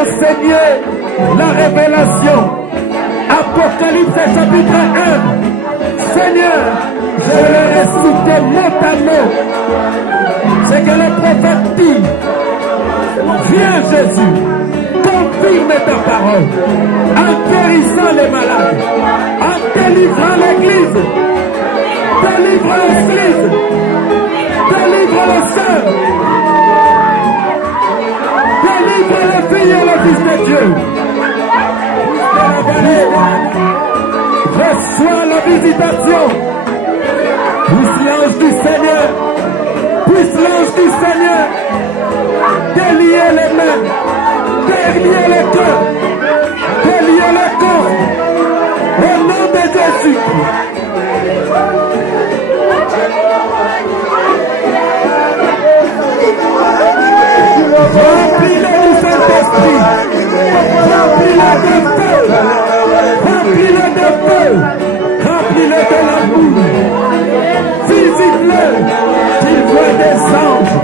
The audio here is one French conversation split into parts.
enseigné la révélation. Apocalypse chapitre 1. Seigneur, je l'ai récité mot à mot. C'est que le prophète dit, viens Jésus, confirme ta parole, en guérissant les malades, en délivrant l'église, délivre l'église, délivre les sœurs, délivre les filles et les fils de Dieu. Reçois la visitation. Puisse l'ange du Seigneur, puisse l'ange du Seigneur délier les mains, délier les cœurs, délier les corps, au nom de Jésus. Remplis-les du Saint-Esprit, remplis-les de feu, remplis-les de feu, remplis-les de l'amour, visite-les, qu'ils voient des anges.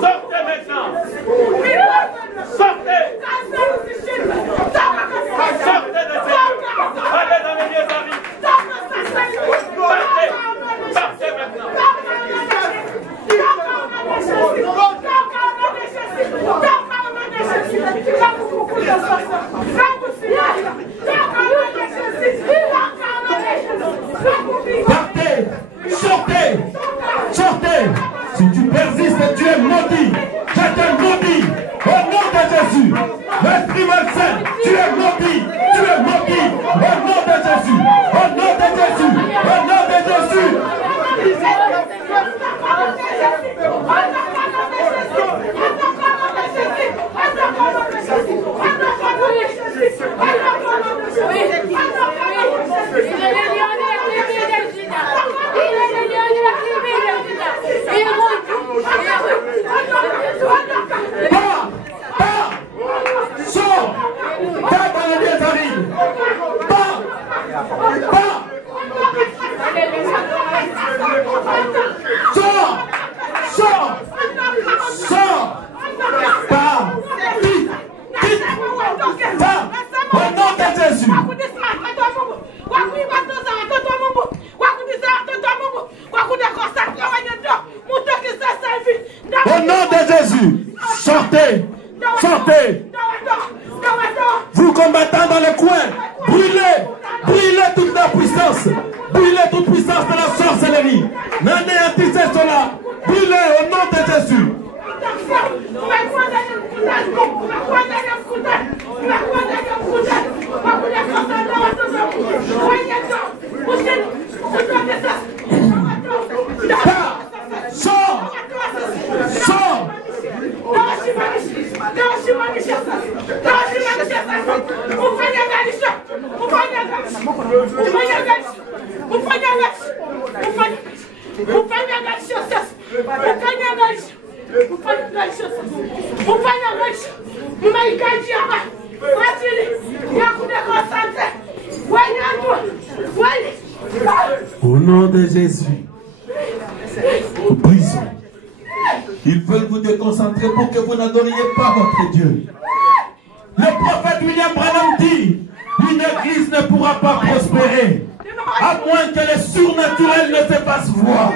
Sortez maintenant! Sortez! sortez. Sortez. Vous combattants dans les coins, brûlez. Brûlez toute la puissance. Brûlez toute puissance de la sorcellerie. N'anéantissez cela. Brûlez au nom de Jésus. Sors. Sors. Au nom de Jésus, nous brisons. Ils veulent vous déconcentrer pour que vous n'adoriez pas votre Dieu. Le prophète William Branham dit, une église ne pourra pas prospérer à moins que les surnaturels ne se fassent voir.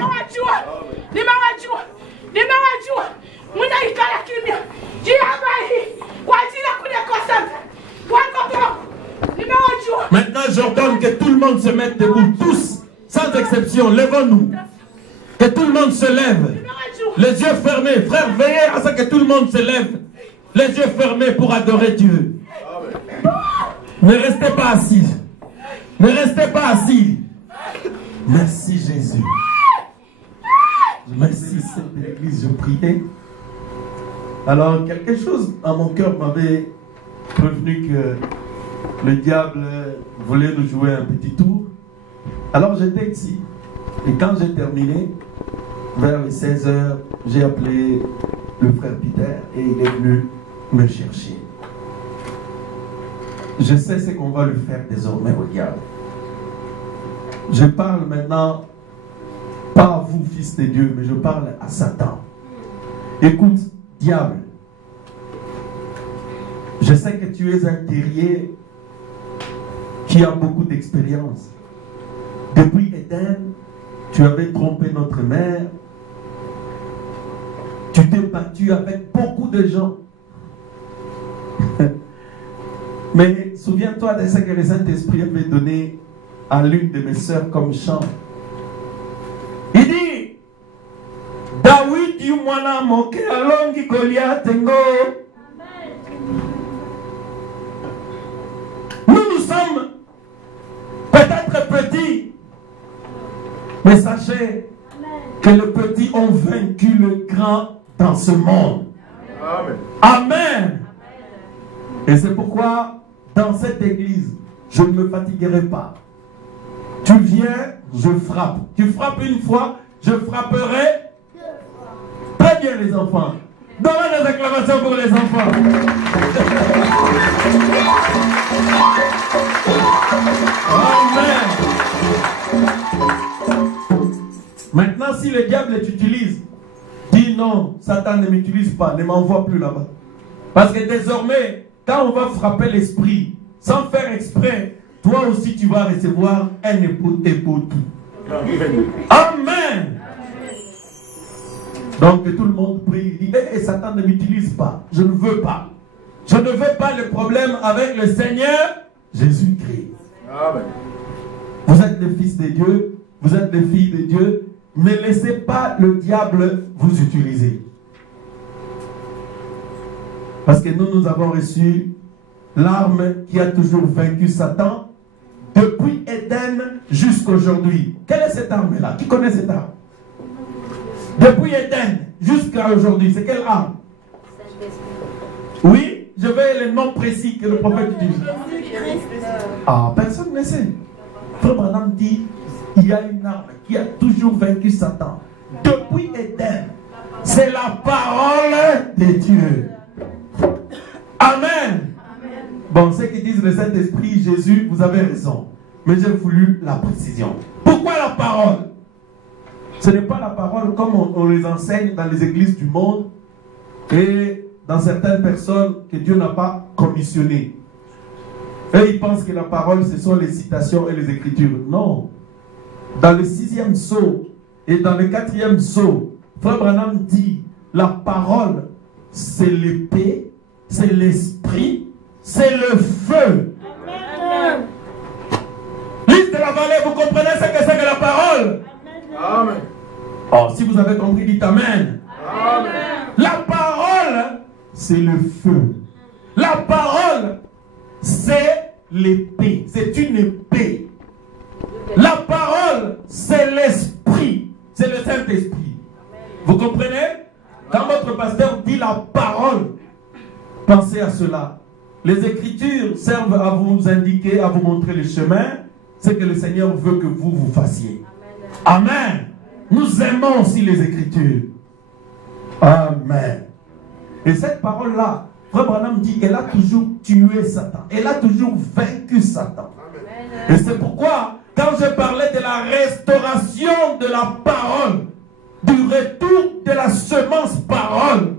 Maintenant, j'ordonne que tout le monde se mette debout, tous, sans exception, levons-nous. Que tout le monde se lève. Les yeux fermés. Frère, veillez à ce que tout le monde se lève. Les yeux fermés pour adorer Dieu. Ne restez pas assis. Ne restez pas assis. Merci Jésus. Merci Sainte-Église, je priais. Alors, quelque chose en mon cœur m'avait prévenu que le diable voulait nous jouer un petit tour. Alors j'étais ici. Et quand j'ai terminé, vers les 16h, j'ai appelé le frère Peter et il est venu me chercher. Je sais ce qu'on va lui faire désormais au diable. Je parle maintenant, pas à vous, fils de Dieu, mais je parle à Satan. Écoute, diable, je sais que tu es un guerrier qui a beaucoup d'expérience. Depuis Éden, tu avais trompé notre mère. Tu t'es battu avec beaucoup de gens. Mais souviens-toi de ce que le Saint-Esprit avait donné à l'une de mes sœurs comme chant. Il dit, David yumwana moke alongi Goliath ngo. Nous sommes peut-être petits, mais sachez que les petits ont vaincu le grand dans ce monde. Amen. Amen. Et c'est pourquoi, dans cette église, je ne me fatiguerai pas. Tu viens, je frappe. Tu frappes une fois, je frapperai. Très bien les enfants. Donnez des acclamations pour les enfants. Amen. Maintenant, si le diable t'utilise, dis non, Satan ne m'utilise pas, ne m'envoie plus là-bas. Parce que désormais, quand on va frapper l'esprit, sans faire exprès, toi aussi tu vas recevoir un époux pour tout. Amen. Donc que tout le monde prie, il dit, Satan ne m'utilise pas, je ne veux pas. Je ne veux pas le problème avec le Seigneur Jésus-Christ. Amen. Vous êtes les fils de Dieu, vous êtes les filles de Dieu, ne laissez pas le diable vous utiliser. Parce que nous avons reçu l'arme qui a toujours vaincu Satan depuis Éden jusqu'à aujourd'hui. Quelle est cette arme-là? Qui connaît cette arme? Depuis Éden jusqu'à aujourd'hui, c'est quelle arme? Oui, je veux les noms précis que le prophète utilise. Ah, personne ne sait. Frère Branham dit, il y a une arme qui a toujours vaincu Satan. Depuis Éden, c'est la parole de Dieu. Amen. Bon, ceux qui disent le Saint-Esprit, Jésus, vous avez raison. Mais j'ai voulu la précision. Pourquoi la parole? Ce n'est pas la parole comme on les enseigne dans les églises du monde et dans certaines personnes que Dieu n'a pas commissionnées. Et ils pensent que la parole, ce sont les citations et les écritures. Non. Dans le 6e sceau et dans le 4e sceau, Frère Branham dit, la parole c'est l'épée, c'est l'esprit, c'est le feu. Amen. Liste de la vallée, vous comprenez ce que c'est que la parole? Amen. Oh, si vous avez compris, dites Amen. Amen. La parole, c'est le feu. La parole, c'est l'épée. C'est une épée. La parole, c'est l'esprit. C'est le Saint-Esprit. Vous comprenez? Quand votre pasteur dit la parole, pensez à cela. Les Écritures servent à vous indiquer, à vous montrer le chemin. C'est que le Seigneur veut que vous fassiez. Amen. Nous aimons aussi les Écritures. Amen. Et cette parole-là, Frère Branham dit, elle a toujours tué Satan. Elle a toujours vaincu Satan. Et c'est pourquoi, quand je parlais de la restauration de la parole, du retour de la semence parole,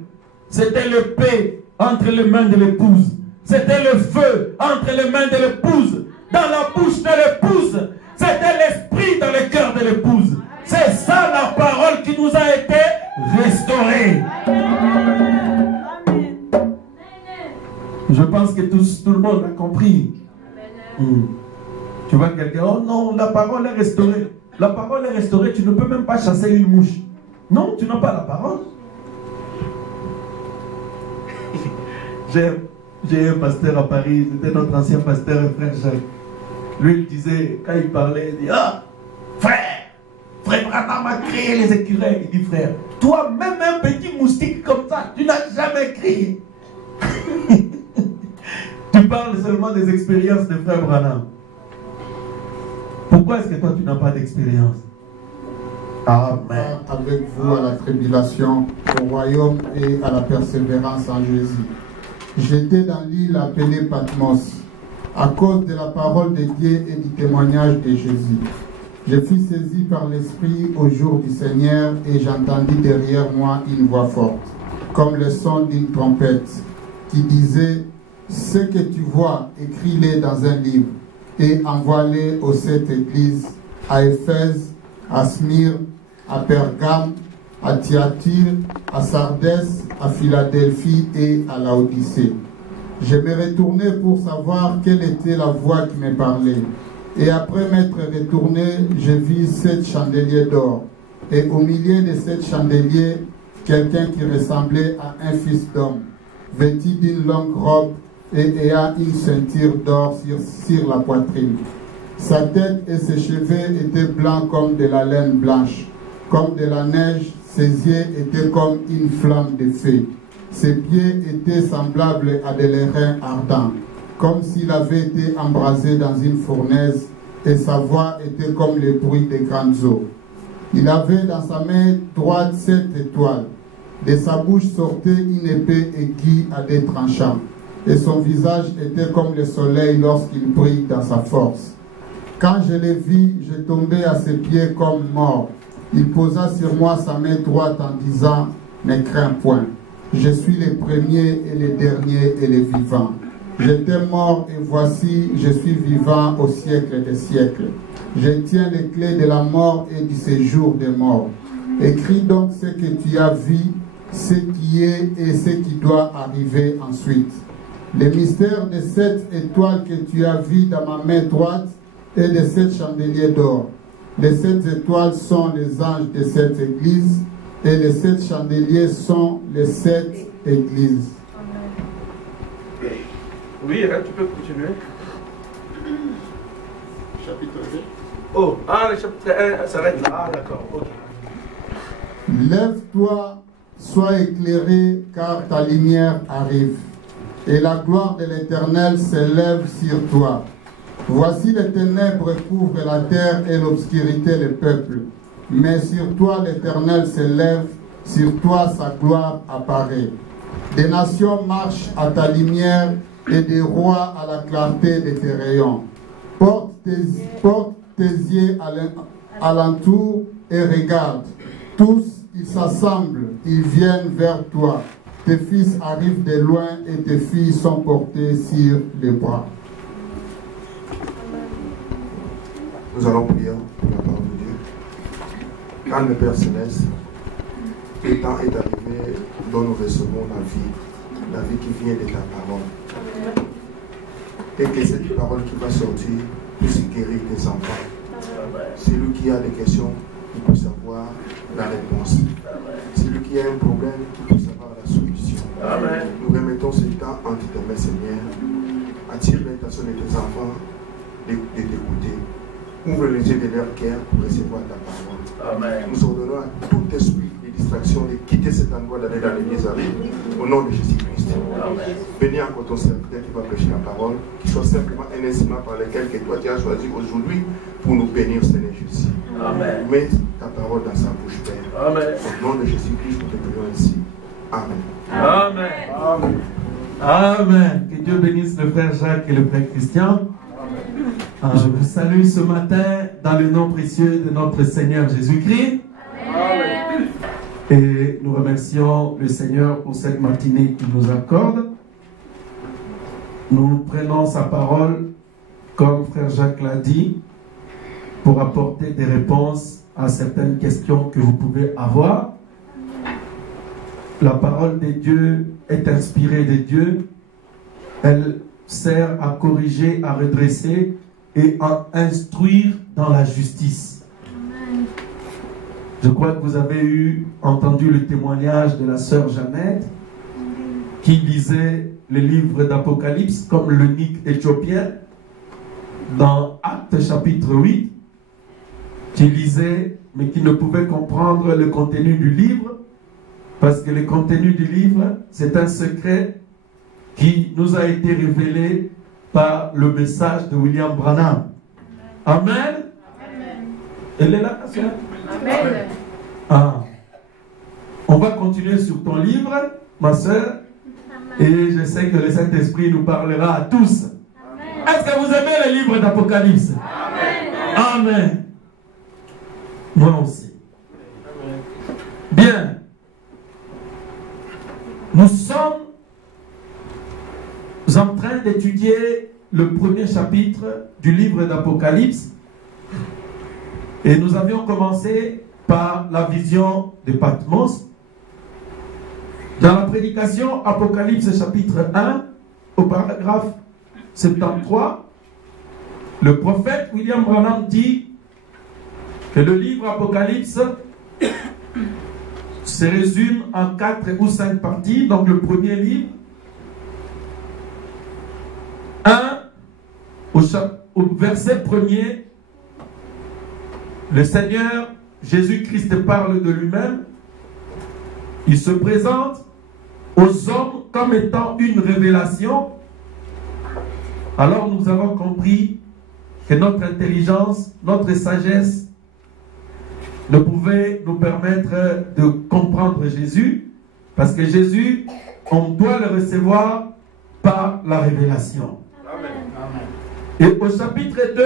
c'était l'épée entre les mains de l'épouse. C'était le feu entre les mains de l'épouse. Dans la bouche de l'épouse, c'était l'esprit dans le cœur de l'épouse. C'est ça la parole qui nous a été restaurée. Je pense que tout le monde a compris. Tu vois quelqu'un, oh non, la parole est restaurée. La parole est restaurée, tu ne peux même pas chasser une mouche. Non, tu n'as pas la parole. J'ai un pasteur à Paris, c'était notre ancien pasteur, frère Jacques. Lui, il disait, quand il parlait, il dit, ah, frère Branham a créé les écureuils. Il dit, frère, toi, même un petit moustique comme ça, tu n'as jamais crié. Tu parles seulement des expériences de frère Branham. Pourquoi est-ce que toi, tu n'as pas d'expérience? Amen. Avec vous à la tribulation, au royaume et à la persévérance en Jésus. J'étais dans l'île appelée Patmos, à cause de la parole de Dieu et du témoignage de Jésus. Je fus saisi par l'Esprit au jour du Seigneur et j'entendis derrière moi une voix forte, comme le son d'une trompette, qui disait, « Ce que tu vois, écris-le dans un livre et envoie-le aux 7 églises, à Éphèse, à Smyrne, à Pergame, à Thyatire, à Sardès, à Philadelphie et à Laodicée. » Je me retournai pour savoir quelle était la voix qui me parlait. Et après m'être retourné, je vis 7 chandeliers d'or. Et au milieu de 7 chandeliers, quelqu'un qui ressemblait à un fils d'homme, vêtu d'une longue robe et ayant une ceinture d'or sur la poitrine. Sa tête et ses cheveux étaient blancs comme de la laine blanche, comme de la neige. Ses yeux étaient comme une flamme de feu. Ses pieds étaient semblables à des lérins ardents, comme s'il avait été embrasé dans une fournaise, et sa voix était comme le bruit des grandes eaux. Il avait dans sa main droite 7 étoiles. De sa bouche sortait une épée aiguë à 2 tranchants, et son visage était comme le soleil lorsqu'il brille dans sa force. Quand je l'ai vu, je tombais à ses pieds comme mort. Il posa sur moi sa main droite en disant, « Ne crains point. Je suis le premier et le dernier et le vivant. J'étais mort et voici, je suis vivant au siècle des siècles. Je tiens les clés de la mort et du séjour des morts. Écris donc ce que tu as vu, ce qui est et ce qui doit arriver ensuite. Le mystère des 7 étoiles que tu as vues dans ma main droite et des 7 chandeliers d'or. Les 7 étoiles sont les anges de 7 églises et les 7 chandeliers sont les 7 églises. Amen. Oui, tu peux continuer. Chapitre 2. Oh, le chapitre 1 s'arrête là. Ah, d'accord. Ok. Lève-toi, sois éclairé, car ta lumière arrive, et la gloire de l'Éternel s'élève sur toi. Voici les ténèbres couvrent la terre et l'obscurité le peuple. Mais sur toi l'Éternel s'élève, sur toi sa gloire apparaît. Des nations marchent à ta lumière et des rois à la clarté de tes rayons. Porte tes yeux alentour et regarde. Tous, ils s'assemblent, ils viennent vers toi. Tes fils arrivent de loin et tes filles sont portées sur les bras. Nous allons prier pour la parole de Dieu. Calme Père Céleste, Le temps est arrivé dont nous recevons la vie qui vient de ta parole. Et que cette parole qui va sortir puisse guérir tes enfants. Celui qui a des questions, il peut savoir la réponse. Celui qui a un problème, il peut savoir la solution. Amen. Nous remettons ce temps entre tes mains, Seigneur. Attire l'intention de tes enfants de t'écouter. Ouvre les yeux de leur cœur pour recevoir ta parole. Amen. Nous ordonnons à tout esprit de distraction de quitter cet endroit d'aller dans l'église à vivre au nom de Jésus-Christ. Bénis encore ton serviteur qui va prêcher la parole, qui soit simplement un instrument par lequel que toi tu as choisi aujourd'hui pour nous bénir, Seigneur Jésus. Amen. Mets ta parole dans sa bouche, Père. Amen. Au nom de Jésus-Christ, nous te prions ainsi. Amen. Amen. Amen. Amen. Que Dieu bénisse le frère Jacques et le frère Christian. Je vous salue ce matin dans le nom précieux de notre Seigneur Jésus-Christ. Amen. Et nous remercions le Seigneur pour cette matinée qu'il nous accorde. Nous prenons sa parole, comme frère Jacques l'a dit, pour apporter des réponses à certaines questions que vous pouvez avoir. La parole de Dieu est inspirée de Dieu. Elle sert à corriger, à redresser et à instruire dans la justice. Amen. Je crois que vous avez entendu le témoignage de la sœur Jeannette qui lisait les livres d'Apocalypse comme l'eunuque éthiopien dans Actes chapitre 8, qui lisait mais qui ne pouvait comprendre le contenu du livre parce que le contenu du livre c'est un secret qui nous a été révélé par le message de William Branham. Amen. Amen. Elle est là, la sœur? Amen. Ah. On va continuer sur ton livre, ma sœur, et je sais que le Saint-Esprit nous parlera à tous. Amen. Est-ce que vous aimez le livre d'Apocalypse? Amen. Amen. Moi aussi. Amen. Bien. Nous sommes en train d'étudier le premier chapitre du livre d'Apocalypse et nous avions commencé par la vision de Patmos. Dans la prédication Apocalypse chapitre 1 au paragraphe 73, le prophète William Branham dit que le livre Apocalypse se résume en 4 ou 5 parties. Donc le premier livre 1, au verset 1er, le Seigneur Jésus-Christ parle de lui-même. Il se présente aux hommes comme étant une révélation. Alors nous avons compris que notre intelligence, notre sagesse ne pouvait nous permettre de comprendre Jésus, parce que Jésus, on doit le recevoir par la révélation. Et au chapitre 2,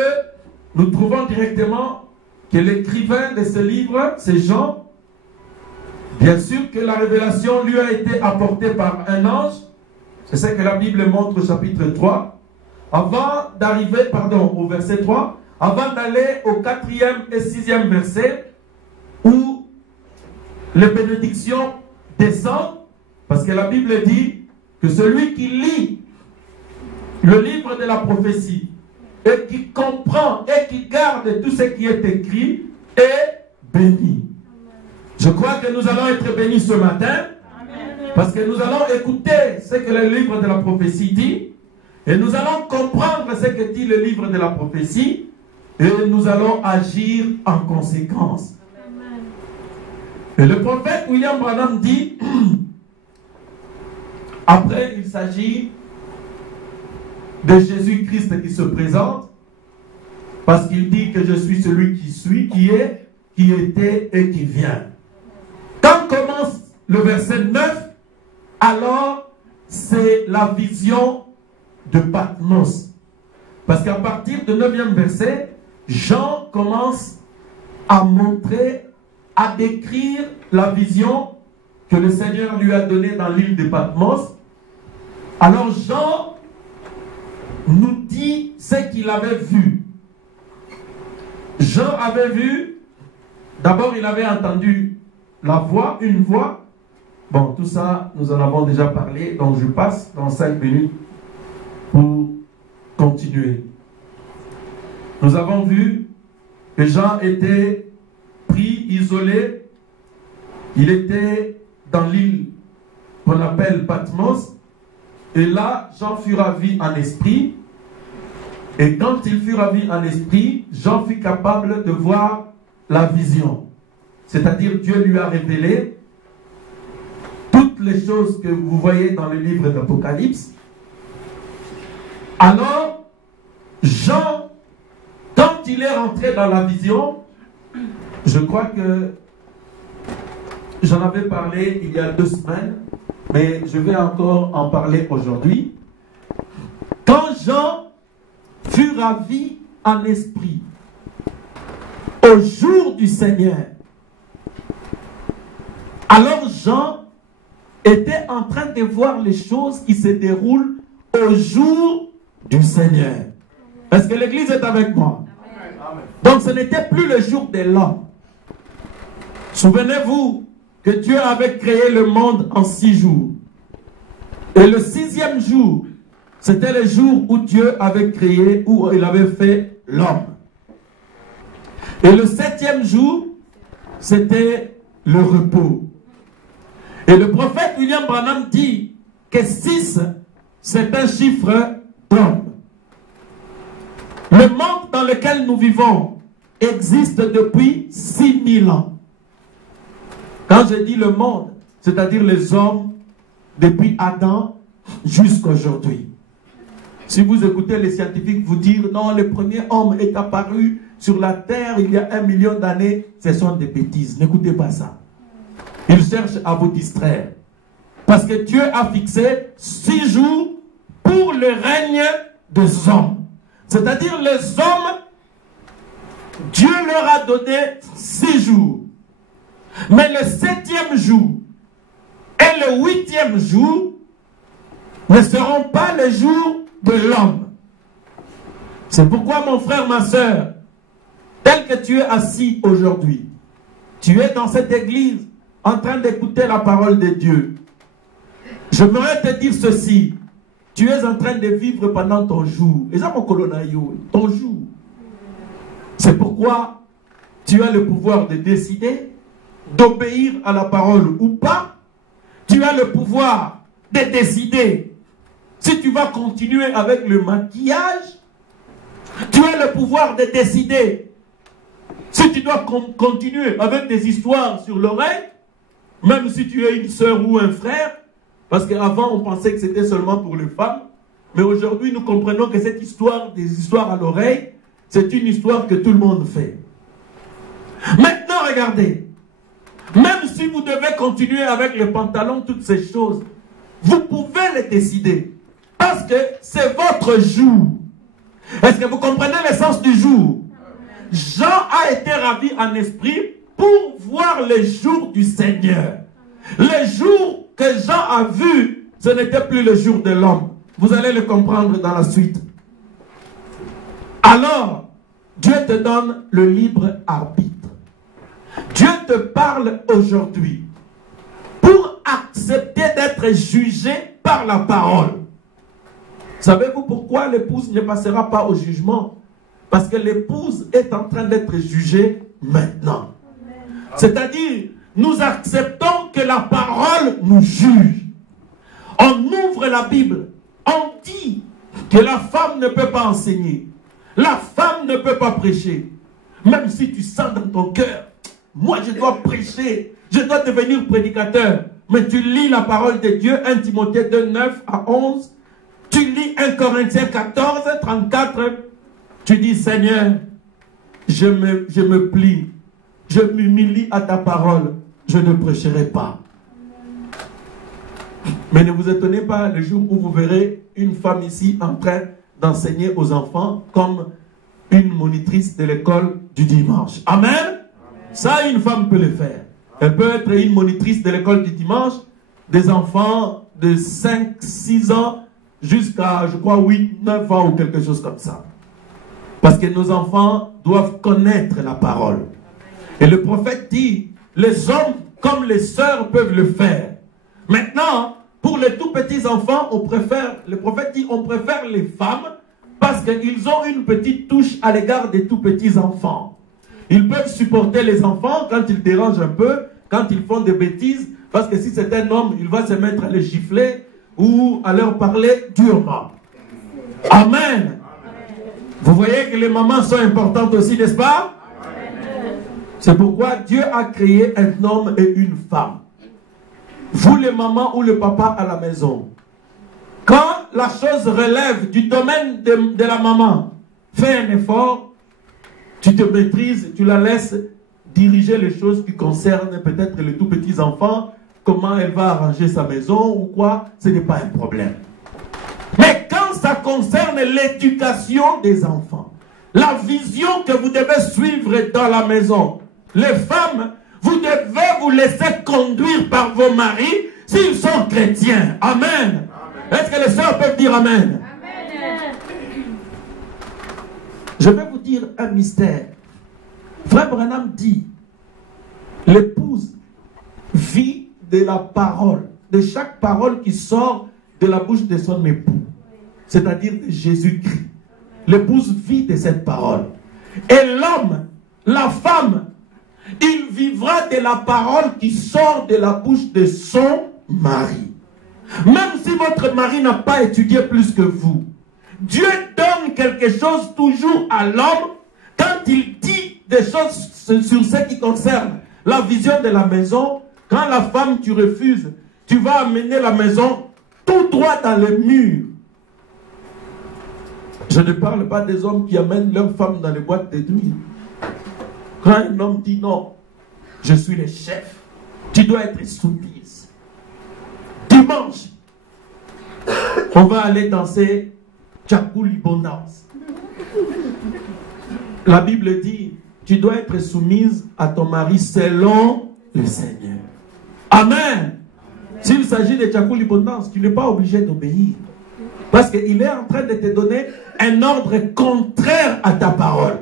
nous trouvons directement que l'écrivain de ce livre, c'est Jean. Bien sûr que la révélation lui a été apportée par un ange. C'est ce que la Bible montre au chapitre 3. Avant d'arriver, au verset 3, avant d'aller au 4e et 6e verset, où les bénédictions descendent, parce que la Bible dit que celui qui lit le livre de la prophétie et qui comprend et qui garde tout ce qui est écrit est béni. Je crois que nous allons être bénis ce matin parce que nous allons écouter ce que le livre de la prophétie dit et nous allons comprendre ce que dit le livre de la prophétie et nous allons agir en conséquence. Et le prophète William Branham dit, après il s'agit de Jésus-Christ qui se présente, parce qu'il dit que je suis celui qui suis, qui est, qui était et qui vient. Quand commence le verset 9, alors c'est la vision de Patmos. Parce qu'à partir du 9e verset, Jean commence à montrer, à décrire la vision que le Seigneur lui a donnée dans l'île de Patmos. Alors Jean nous dit ce qu'il avait vu. Jean avait vu, d'abord il avait entendu la voix, une voix. Bon, tout ça, nous en avons déjà parlé, donc je passe dans 5 minutes pour continuer. Nous avons vu que Jean était pris, isolé. Il était dans l'île qu'on appelle Patmos. Et là, Jean fut ravi en esprit. Et quand il fut ravi en esprit, Jean fut capable de voir la vision. C'est-à-dire Dieu lui a révélé toutes les choses que vous voyez dans le livre d'Apocalypse. Alors, Jean, quand il est rentré dans la vision, je crois que j'en avais parlé il y a 2 semaines, mais je vais encore en parler aujourd'hui. Quand Jean fut ravi en esprit au jour du Seigneur, alors Jean était en train de voir les choses qui se déroulent au jour du Seigneur. Est-ce que l'église est avec moi? Donc ce n'était plus le jour de l'homme. Souvenez-vous que Dieu avait créé le monde en 6 jours. Et le 6e jour, c'était le jour où Dieu avait créé, où il avait fait l'homme. Et le 7e jour, c'était le repos. Et le prophète William Branham dit que 6, c'est un chiffre d'homme. Le monde dans lequel nous vivons existe depuis 6000 ans. Quand je dis le monde, c'est-à-dire les hommes depuis Adam jusqu'à aujourd'hui. Si vous écoutez les scientifiques vous dire non, le premier homme est apparu sur la terre il y a 1 million d'années, ce sont des bêtises. N'écoutez pas ça. Ils cherchent à vous distraire. Parce que Dieu a fixé 6 jours pour le règne des hommes. C'est-à-dire les hommes, Dieu leur a donné 6 jours. Mais le 7e jour et le 8e jour ne seront pas les jours de l'homme. C'est pourquoi mon frère, ma soeur, tel que tu es assis aujourd'hui, tu es dans cette église en train d'écouter la parole de Dieu. J'aimerais te dire ceci. Tu es en train de vivre pendant ton jour. Et ça, mon colonaïo, ton jour. C'est pourquoi tu as le pouvoir de décider d'obéir à la parole ou pas. Tu as le pouvoir de décider si tu vas continuer avec le maquillage. Tu as le pouvoir de décider si tu dois continuer avec des histoires sur l'oreille, même si tu es une soeur ou un frère. Parce qu'avant, on pensait que c'était seulement pour les femmes. Mais aujourd'hui, nous comprenons que cette histoire, des histoires à l'oreille, c'est une histoire que tout le monde fait. Maintenant, regardez. Même si vous devez continuer avec les pantalons, toutes ces choses, vous pouvez les décider. Parce que c'est votre jour. Est-ce que vous comprenez le sens du jour? Jean a été ravi en esprit pour voir le jour du Seigneur. Le jour que Jean a vu, ce n'était plus le jour de l'homme. Vous allez le comprendre dans la suite. Alors, Dieu te donne le libre arbitre. Dieu te parle aujourd'hui pour accepter d'être jugé par la parole. Savez-vous pourquoi l'épouse ne passera pas au jugement? Parce que l'épouse est en train d'être jugée maintenant. C'est-à-dire, nous acceptons que la parole nous juge. On ouvre la Bible. On dit que la femme ne peut pas enseigner. La femme ne peut pas prêcher. Même si tu sens dans ton cœur, moi je dois prêcher, je dois devenir prédicateur. Mais tu lis la parole de Dieu, 1 Timothée 2, 9 à 11. Tu lis 1 Corinthiens 14, 34. Tu dis, Seigneur, je me plie. Je m'humilie à ta parole. Je ne prêcherai pas. Mais ne vous étonnez pas le jour où vous verrez une femme ici en train d'enseigner aux enfants comme une monitrice de l'école du dimanche. Amen. Amen. Ça, une femme peut le faire. Elle peut être une monitrice de l'école du dimanche des enfants de 5, 6 ans jusqu'à, je crois, 8, 9 ans ou quelque chose comme ça. Parce que nos enfants doivent connaître la parole. Et le prophète dit, les hommes comme les sœurs peuvent le faire. Maintenant, pour les tout petits enfants, le prophète dit, on préfère les femmes parce qu'ils ont une petite touche à l'égard des tout petits enfants. Ils peuvent supporter les enfants quand ils dérangent un peu, quand ils font des bêtises, parce que si c'est un homme, il va se mettre à les gifler ou à leur parler durement. Amen. Vous voyez que les mamans sont importantes aussi, n'est-ce pas? C'est pourquoi Dieu a créé un homme et une femme. Vous les mamans ou le papa à la maison, quand la chose relève du domaine de la maman, fais un effort, tu te maîtrises, tu la laisses diriger les choses qui concernent peut-être les tout petits enfants, comment elle va arranger sa maison ou quoi, ce n'est pas un problème. Mais quand ça concerne l'éducation des enfants, la vision que vous devez suivre dans la maison, les femmes, vous devez vous laisser conduire par vos maris s'ils sont chrétiens. Amen. Est-ce que les sœurs peuvent dire Amen? Amen. Je vais vous dire un mystère. Frère Branham dit, l'épouse vit de la parole, de chaque parole qui sort de la bouche de son époux, c'est-à-dire de Jésus-Christ. L'épouse vit de cette parole. Et l'homme, la femme, il vivra de la parole qui sort de la bouche de son mari. Même si votre mari n'a pas étudié plus que vous, Dieu donne quelque chose toujours à l'homme quand il dit des choses sur ce qui concerne la vision de la maison. Quand la femme, tu refuses, tu vas amener la maison tout droit dans le mur. Je ne parle pas des hommes qui amènent leurs femmes dans les boîtes de nuit. Quand un homme dit non, je suis le chef, tu dois être soumise. Dimanche, on va aller danser Tchakouli Bondance. La Bible dit, tu dois être soumise à ton mari selon le Seigneur. Amen. S'il s'agit de Tchakouli Bondance, tu n'es pas obligé d'obéir. Parce qu'il est en train de te donner un ordre contraire à ta parole.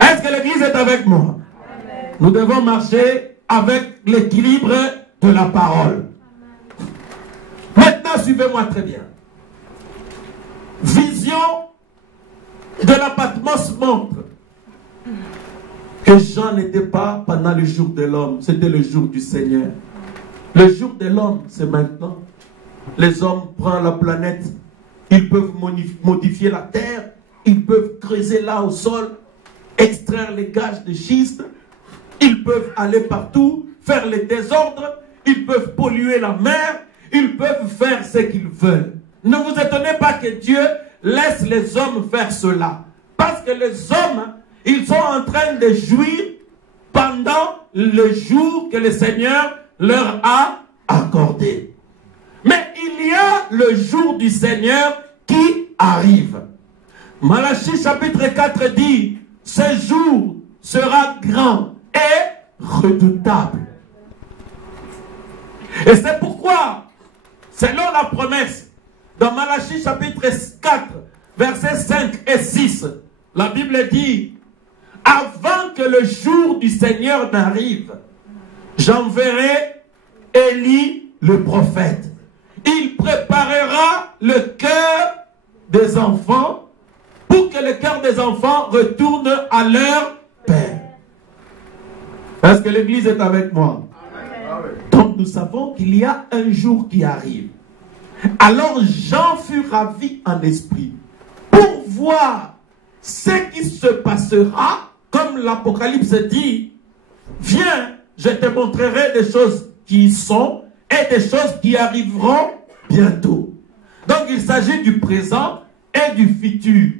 Est-ce que l'Église est avec moi? Amen. Nous devons marcher avec l'équilibre de la parole. Maintenant, suivez-moi très bien. Vision de la Patmos montre que Jean n'était pas pendant le jour de l'homme, c'était le jour du Seigneur. Le jour de l'homme, c'est maintenant. Les hommes prennent la planète, ils peuvent modifier la terre, ils peuvent creuser là au sol, extraire les gages de schiste, ils peuvent aller partout, faire les désordres, ils peuvent polluer la mer, ils peuvent faire ce qu'ils veulent. Ne vous étonnez pas que Dieu laisse les hommes faire cela. Parce que les hommes, ils sont en train de jouir pendant le jour que le Seigneur leur a accordé. Mais il y a le jour du Seigneur qui arrive. Malachie chapitre 4 dit, ce jour sera grand et redoutable. Et c'est pourquoi, selon la promesse, dans Malachie chapitre 4, versets 5 et 6, la Bible dit, avant que le jour du Seigneur n'arrive, j'enverrai Élie le prophète. Il préparera le cœur des enfants pour que le cœur des enfants retourne à leur père. Est-ce que l'Église est avec moi? Amen. Donc nous savons qu'il y a un jour qui arrive. Alors Jean fut ravi en esprit pour voir ce qui se passera, comme l'Apocalypse dit, viens, je te montrerai des choses qui sont et des choses qui arriveront bientôt. Donc il s'agit du présent et du futur.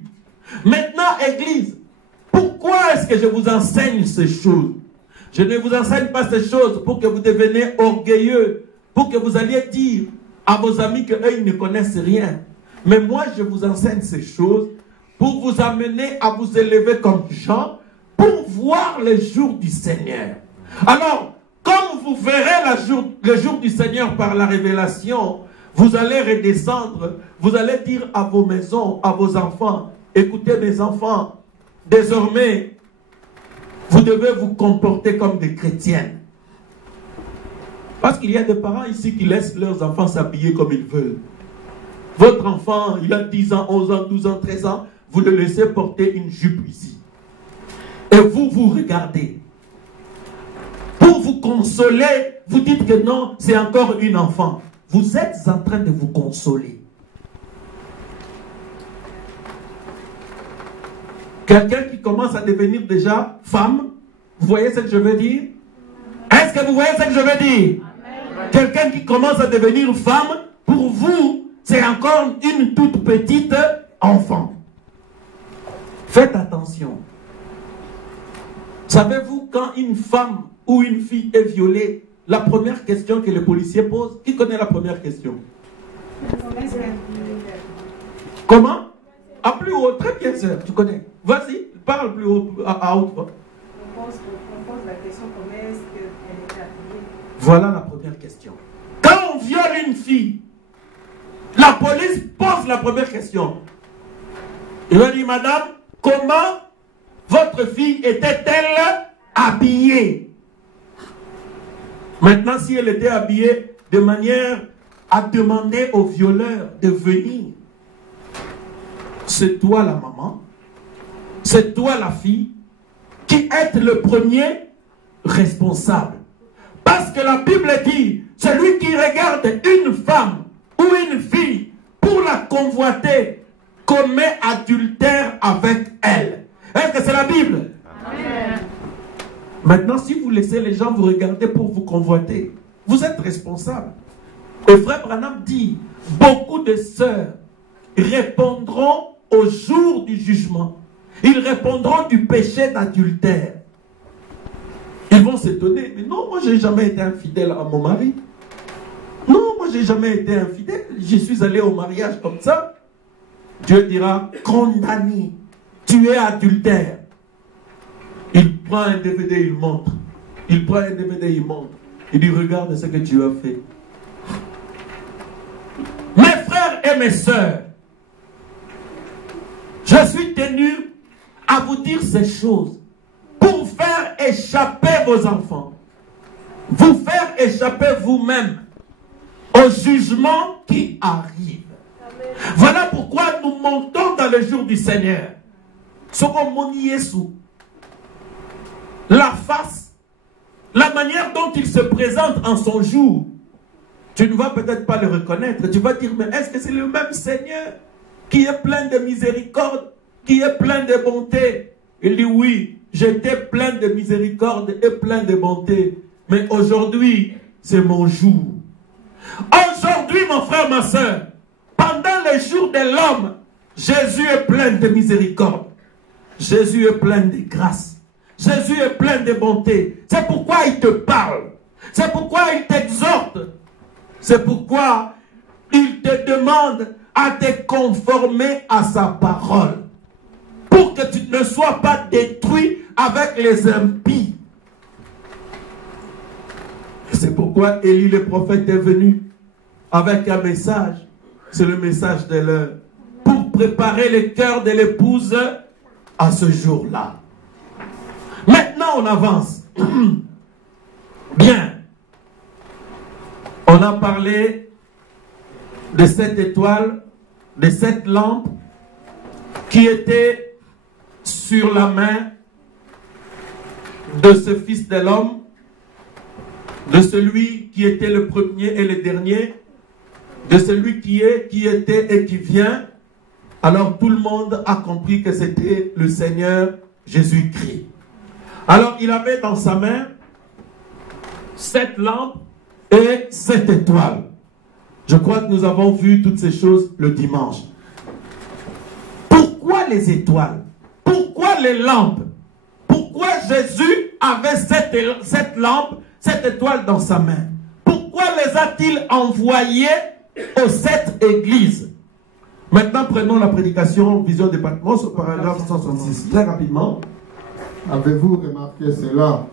Maintenant, Église, pourquoi est-ce que je vous enseigne ces choses? Je ne vous enseigne pas ces choses pour que vous deveniez orgueilleux, pour que vous alliez dire à vos amis qu'eux, ils ne connaissent rien. Mais moi, je vous enseigne ces choses pour vous amener à vous élever comme Jean, pour voir le jour du Seigneur. Alors, comme vous verrez le jour du Seigneur par la révélation, vous allez redescendre, vous allez dire à vos maisons, à vos enfants, écoutez mes enfants, désormais, vous devez vous comporter comme des chrétiennes. Parce qu'il y a des parents ici qui laissent leurs enfants s'habiller comme ils veulent. Votre enfant, il a 10 ans, 11 ans, 12 ans, 13 ans, vous le laissez porter une jupe ici. Et vous, vous regardez. Pour vous consoler, vous dites que non, c'est encore une enfant. Vous êtes en train de vous consoler. Quelqu'un qui commence à devenir déjà femme, vous voyez ce que je veux dire? Est-ce que vous voyez ce que je veux dire? Quelqu'un qui commence à devenir femme, pour vous, c'est encore une toute petite enfant. Faites attention. Savez-vous, quand une femme ou une fille est violée, la première question que le policier pose, qui connaît la première question? Comment? À plus haut, très bien, sœur, tu connais. Vas-y, parle plus haut, à haute voix. On pose la question comment est-ce qu'elle est habillée. Voilà la première question. Quand on viole une fille, la police pose la première question. Il va dire, madame, comment votre fille était-elle habillée? Maintenant, si elle était habillée de manière à demander au violeur de venir, c'est toi la maman, c'est toi la fille, qui êtes le premier responsable. Parce que la Bible dit, celui qui regarde une femme ou une fille pour la convoiter, commet adultère avec elle. Est-ce que c'est la Bible? Amen. Maintenant, si vous laissez les gens vous regarder pour vous convoiter, vous êtes responsable. Et frère Branham dit, beaucoup de sœurs répondront au jour du jugement. Ils répondront du péché d'adultère. Ils vont s'étonner. Mais non, moi, je n'ai jamais été infidèle à mon mari. Non, moi, je n'ai jamais été infidèle. Je suis allé au mariage comme ça. Dieu dira, condamné. Tu es adultère. Il prend un DVD, il montre. Il prend un DVD, il montre. Il dit, regarde ce que tu as fait. Mes frères et mes sœurs, je suis tenu à vous dire ces choses pour faire échapper vos enfants, vous faire échapper vous-même au jugement qui arrive. Amen. Voilà pourquoi nous montons dans le jour du Seigneur. La face, la manière dont il se présente en son jour, tu ne vas peut-être pas le reconnaître. Tu vas dire, mais est-ce que c'est le même Seigneur qui est plein de miséricorde, qui est plein de bonté? Il dit, oui, j'étais plein de miséricorde et plein de bonté. Mais aujourd'hui, c'est mon jour. Aujourd'hui, mon frère, ma soeur, pendant le jour de l'homme, Jésus est plein de miséricorde. Jésus est plein de grâce. Jésus est plein de bonté. C'est pourquoi il te parle. C'est pourquoi il t'exhorte. C'est pourquoi il te demande à te conformer à sa parole. Pour que tu ne sois pas détruit avec les impies. C'est pourquoi Élie le prophète est venu avec un message. C'est le message de l'heure. Pour préparer le cœur de l'épouse à ce jour-là. Maintenant, on avance. Bien. On a parlé de cette étoile, de cette lampe qui était sur la main de ce fils de l'homme, de celui qui était le premier et le dernier, de celui qui est, qui était et qui vient. Alors tout le monde a compris que c'était le Seigneur Jésus-Christ. Alors il avait dans sa main cette lampe et cette étoile. Je crois que nous avons vu toutes ces choses le dimanche. Pourquoi les étoiles? Pourquoi les lampes? Pourquoi Jésus avait cette lampe, cette étoile dans sa main? Pourquoi les a-t-il envoyés aux 7 églises? Maintenant, prenons la prédication Vision de Patmos au paragraphe 166. Très rapidement. Avez-vous remarqué cela?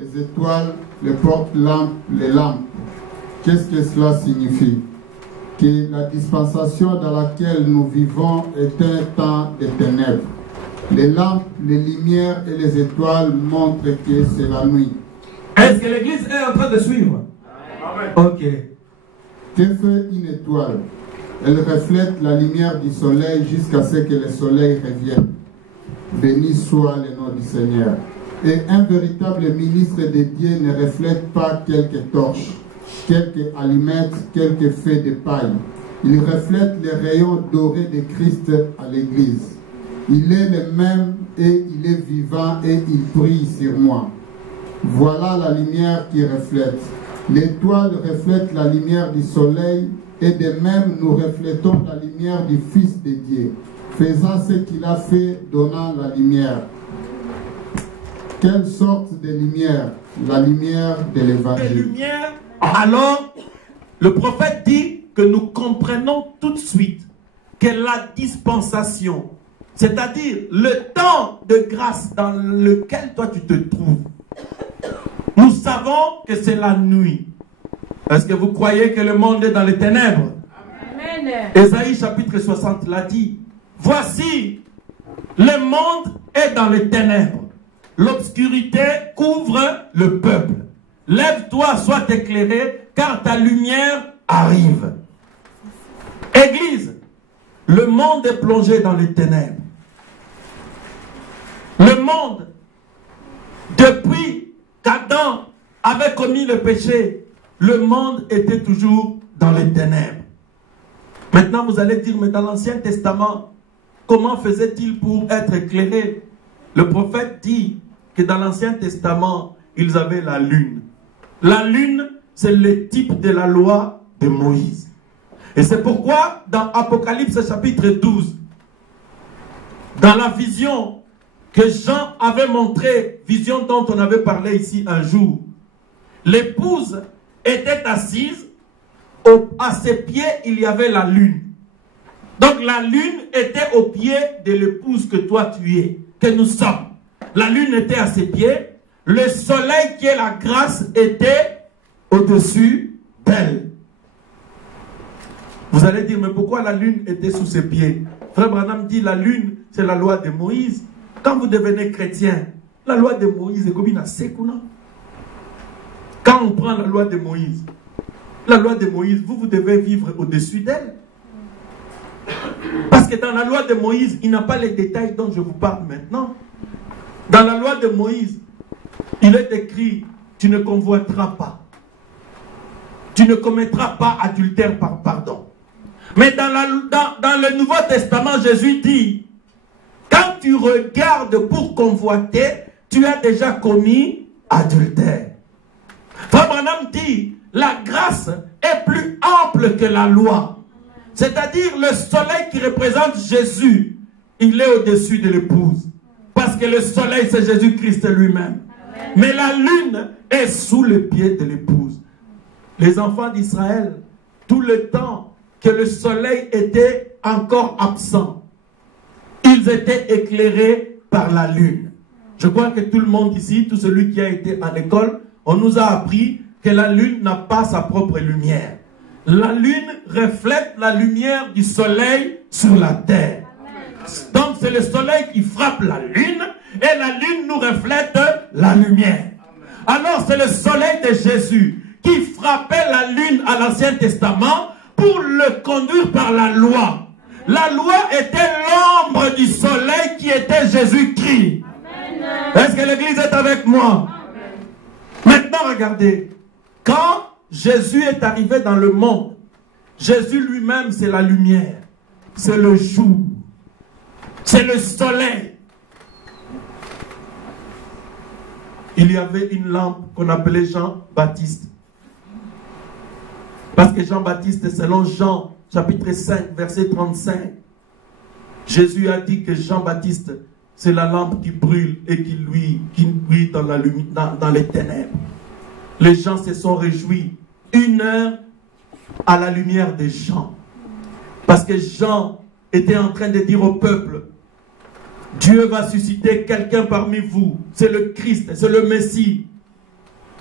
Les étoiles, les portes-lampes, les lampes. Qu'est-ce que cela signifie? Que la dispensation dans laquelle nous vivons est un temps de ténèbres. Les lampes, les lumières et les étoiles montrent que c'est la nuit. Est-ce que l'Église est en train de suivre? Ok. Que fait une étoile? Elle reflète la lumière du soleil jusqu'à ce que le soleil revienne. Béni soit le nom du Seigneur. Et un véritable ministre de Dieu ne reflète pas quelques torches, quelques allumettes, quelques feux de paille. Il reflète les rayons dorés de Christ à l'Église. Il est le même et il est vivant et il brille sur moi. Voilà la lumière qui reflète. L'étoile reflète la lumière du soleil et de même nous reflétons la lumière du Fils de Dieu, faisant ce qu'il a fait, donnant la lumière. Quelle sorte de lumière? La lumière de l'Évangile. Alors, le prophète dit que nous comprenons tout de suite que la dispensation, c'est-à-dire le temps de grâce dans lequel toi tu te trouves, nous savons que c'est la nuit. Est-ce que vous croyez que le monde est dans les ténèbres? Amen. Ésaïe chapitre 60 l'a dit. Voici, le monde est dans les ténèbres. L'obscurité couvre le peuple. Lève-toi, sois éclairé, car ta lumière arrive. Église, le monde est plongé dans les ténèbres. Le monde, depuis qu'Adam avait commis le péché, le monde était toujours dans les ténèbres. Maintenant, vous allez dire, mais dans l'Ancien Testament, comment faisait-il pour être éclairé? Le prophète dit que dans l'Ancien Testament, ils avaient la lune. La lune, c'est le type de la loi de Moïse. Et c'est pourquoi, dans Apocalypse chapitre 12, dans la vision que Jean avait montrée, vision dont on avait parlé ici un jour, l'épouse était assise, à ses pieds, il y avait la lune. Donc la lune était au pied de l'épouse que toi tu es, que nous sommes. La lune était à ses pieds, le soleil qui est la grâce était au-dessus d'elle. Vous allez dire, mais pourquoi la lune était sous ses pieds? Frère Branham dit, la lune, c'est la loi de Moïse. Quand vous devenez chrétien, la loi de Moïse est comme une sécouna. Quand on prend la loi de Moïse, vous devez vivre au-dessus d'elle. Parce que dans la loi de Moïse, il n'y a pas les détails dont je vous parle maintenant. Dans la loi de Moïse, il est écrit, tu ne convoiteras pas. Tu ne commettras pas adultère par pardon. Mais dans le Nouveau Testament, Jésus dit, quand tu regardes pour convoiter, tu as déjà commis adultère. Frère Branham dit, la grâce est plus ample que la loi. C'est-à-dire le soleil qui représente Jésus, il est au-dessus de l'épouse. Parce que le soleil, c'est Jésus-Christ lui-même. Mais la lune est sous les pieds de l'épouse. Les enfants d'Israël, tout le temps que le soleil était encore absent, ils étaient éclairés par la lune. Je crois que tout le monde ici, tout celui qui a été à l'école, on nous a appris que la lune n'a pas sa propre lumière. La lune reflète la lumière du soleil sur la terre. Donc c'est le soleil qui frappe la lune et la lune nous reflète la lumière. Alors c'est le soleil de Jésus qui frappait la lune à l'Ancien Testament pour le conduire par la loi. La loi était l'ombre du soleil qui était Jésus-Christ. Est-ce que l'église est avec moi? Maintenant regardez, quand Jésus est arrivé dans le monde, Jésus lui-même c'est la lumière, c'est le jour, c'est le soleil. Il y avait une lampe qu'on appelait Jean-Baptiste. Parce que Jean-Baptiste, selon Jean, chapitre 5, verset 35, Jésus a dit que Jean-Baptiste, c'est la lampe qui brûle et qui brille dans les ténèbres. Les gens se sont réjouis. 1 heure à la lumière de Jean. Parce que Jean était en train de dire au peuple, Dieu va susciter quelqu'un parmi vous. C'est le Christ, c'est le Messie.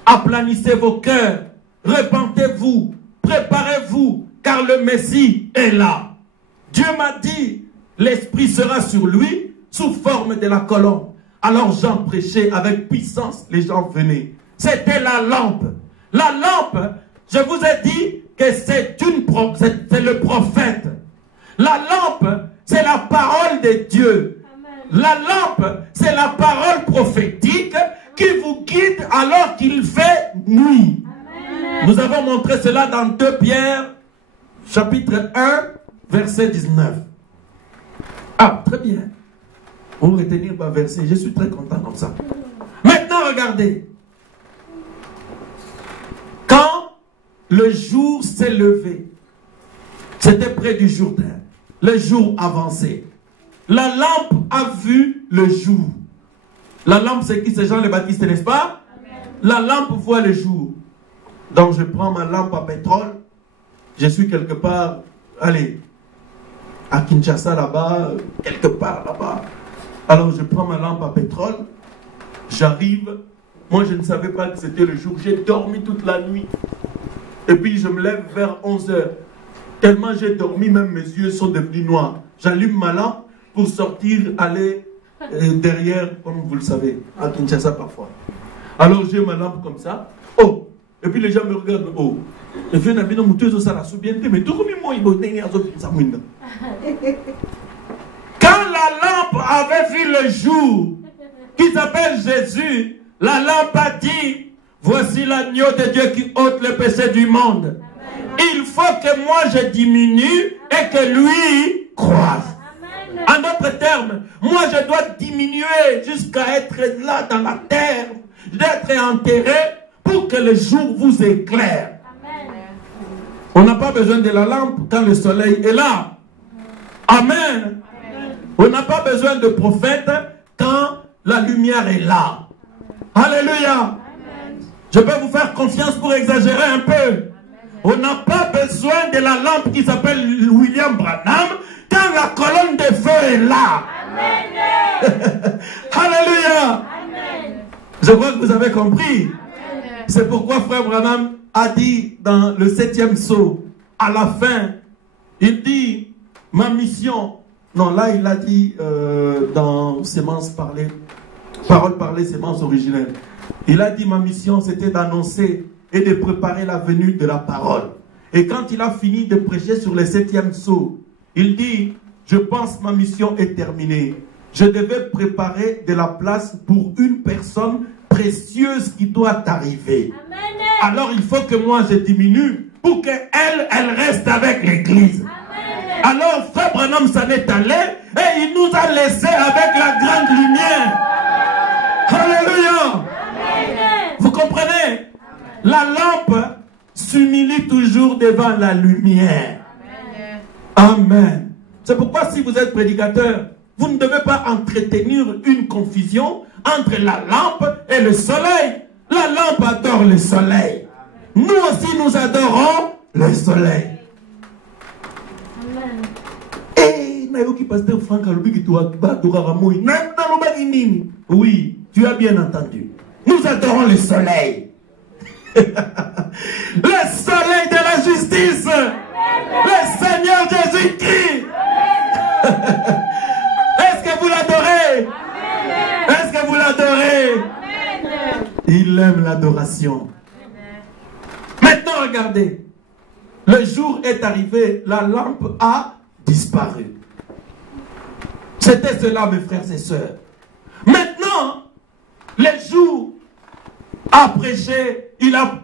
Aplanissez vos cœurs, repentez-vous, préparez-vous, car le Messie est là. Dieu m'a dit, l'Esprit sera sur lui sous forme de la colombe. Alors Jean prêchait avec puissance, les gens venaient. C'était la lampe. La lampe, je vous ai dit que c'est le prophète. La lampe, c'est la parole de Dieu. La lampe, c'est la parole prophétique qui vous guide alors qu'il fait nuit. Amen. Nous avons montré cela dans 2 Pierre, chapitre 1, verset 19. Ah, très bien. Vous retenir ma verset, je suis très content comme ça. Maintenant, regardez. Quand le jour s'est levé, c'était près du Jourdain, le jour avancé. La lampe a vu le jour. La lampe, c'est qui? C'est Jean le Baptiste, n'est-ce pas? Amen. La lampe voit le jour. Donc je prends ma lampe à pétrole. Je suis quelque part, allez, à Kinshasa là-bas, quelque part là-bas. Alors je prends ma lampe à pétrole. J'arrive. Moi je ne savais pas que c'était le jour. J'ai dormi toute la nuit. Et puis je me lève vers 11 h. Tellement j'ai dormi, même mes yeux sont devenus noirs. J'allume ma lampe pour sortir, aller derrière, comme vous le savez, à Kinshasa parfois. Alors j'ai ma lampe comme ça. Oh! Et puis les gens me regardent. Oh! Et puis quand la lampe avait vu le jour, qui s'appelle Jésus, la lampe a dit, voici l'agneau de Dieu qui ôte le péché du monde. Il faut que moi je diminue et que lui croisse. En d'autres termes, moi je dois diminuer jusqu'à être là dans la terre, d'être enterré pour que le jour vous éclaire. Amen. On n'a pas besoin de la lampe quand le soleil est là. Amen. Amen. On n'a pas besoin de prophète quand la lumière est là. Alléluia. Amen. Je peux vous faire confiance pour exagérer un peu. On n'a pas besoin de la lampe qui s'appelle William Branham quand la colonne de feu est là. Amen. Alléluia. Amen. Je crois que vous avez compris. C'est pourquoi Frère Branham a dit dans le 7e sceau, à la fin, il dit, ma mission, non là il a dit dans Sémence parlée, parole parlée, sémence originelle, il a dit ma mission c'était d'annoncer et de préparer la venue de la parole. Et quand il a fini de prêcher sur le 7e sceau, il dit, je pense ma mission est terminée. Je devais préparer de la place pour une personne précieuse qui doit arriver. Amen. Alors il faut que moi je diminue pour qu'elle reste avec l'église. Alors Frère Branham s'en est allé et il nous a laissé avec la grande lumière. Alléluia. Vous comprenez? La lampe s'humilie toujours devant la lumière. Amen. C'est pourquoi si vous êtes prédicateur, vous ne devez pas entretenir une confusion entre la lampe et le soleil. La lampe adore le soleil. Nous aussi nous adorons le soleil. Amen. Et pasteur Franck oui, tu as bien entendu. Nous adorons le soleil. Le soleil de la justice. Le Seigneur Jésus-Christ. Est-ce que vous l'adorez? Est-ce que vous l'adorez? Il aime l'adoration. Maintenant, regardez. Le jour est arrivé, la lampe a disparu. C'était cela, mes frères et sœurs. Maintenant, le jour a prêché, il a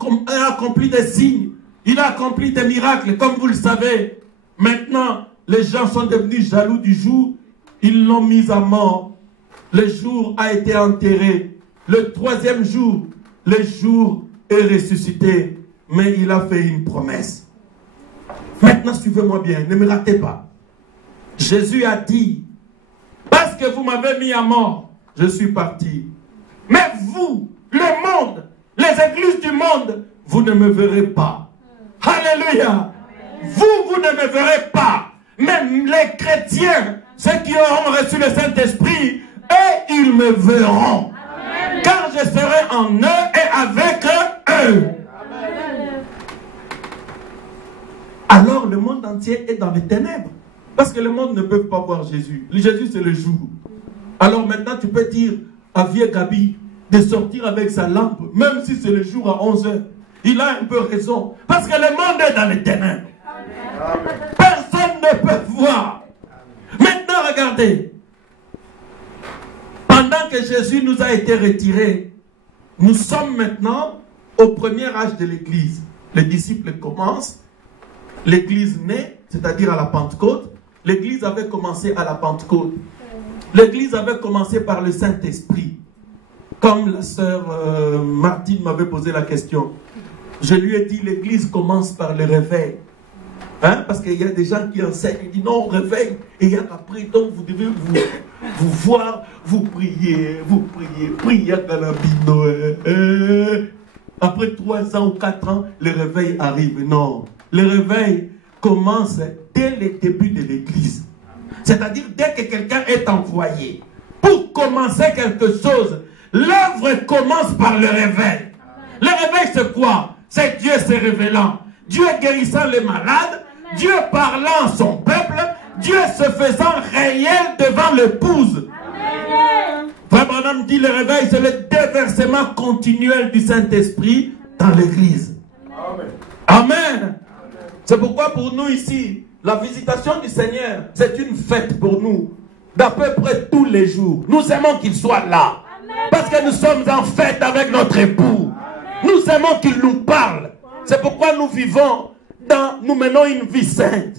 accompli des signes, il a accompli des miracles, comme vous le savez. Maintenant, les gens sont devenus jaloux du jour, ils l'ont mis à mort. Le jour a été enterré. Le 3e jour, le jour est ressuscité. Mais il a fait une promesse. Maintenant, suivez-moi bien, ne me ratez pas. Jésus a dit, parce que vous m'avez mis à mort, je suis parti. Mais vous, le monde, les églises du monde, vous ne me verrez pas. Alléluia. Vous ne me verrez pas. Même les chrétiens, ceux qui auront reçu le Saint-Esprit, et ils me verront. Amen. Car je serai en eux et avec eux. Amen. Alors le monde entier est dans les ténèbres. Parce que le monde ne peut pas voir Jésus. Jésus c'est le jour. Alors maintenant tu peux dire à Vieux Gabi de sortir avec sa lampe, même si c'est le jour à 11 h. il a un peu raison. Parce que le monde est dans les ténèbres. Personne ne peut voir. Maintenant, regardez. Pendant que Jésus nous a été retirés, nous sommes maintenant au premier âge de l'Église. Les disciples commencent, l'Église naît, c'est-à-dire à la Pentecôte. L'Église avait commencé à la Pentecôte. L'Église avait commencé par le Saint-Esprit. Comme la sœur Martine m'avait posé la question. Je lui ai dit, l'Église commence par le réveil. Hein? Parce qu'il y a des gens qui enseignent, ils disent non, réveil. Et il y a qu'après, donc vous devez vous voir, vous priez, priez Galabino. Après 3 ans ou 4 ans, le réveil arrive. Non, le réveil commence dès le début de l'Église. C'est-à-dire dès que quelqu'un est envoyé. Pour commencer quelque chose, l'œuvre commence par le réveil. Le réveil c'est quoi? C'est Dieu se révélant. Dieu guérissant les malades. Dieu parlant à son peuple. Dieu se faisant réel devant l'épouse. Frère Branham dit le réveil c'est le déversement continuel du Saint-Esprit dans l'Église. Amen. C'est pourquoi pour nous ici, la visitation du Seigneur, c'est une fête pour nous. D'à peu près tous les jours. Nous aimons qu'il soit là. Parce que nous sommes en fête avec notre époux. Nous aimons qu'il nous parle. C'est pourquoi nous vivons nous menons une vie sainte.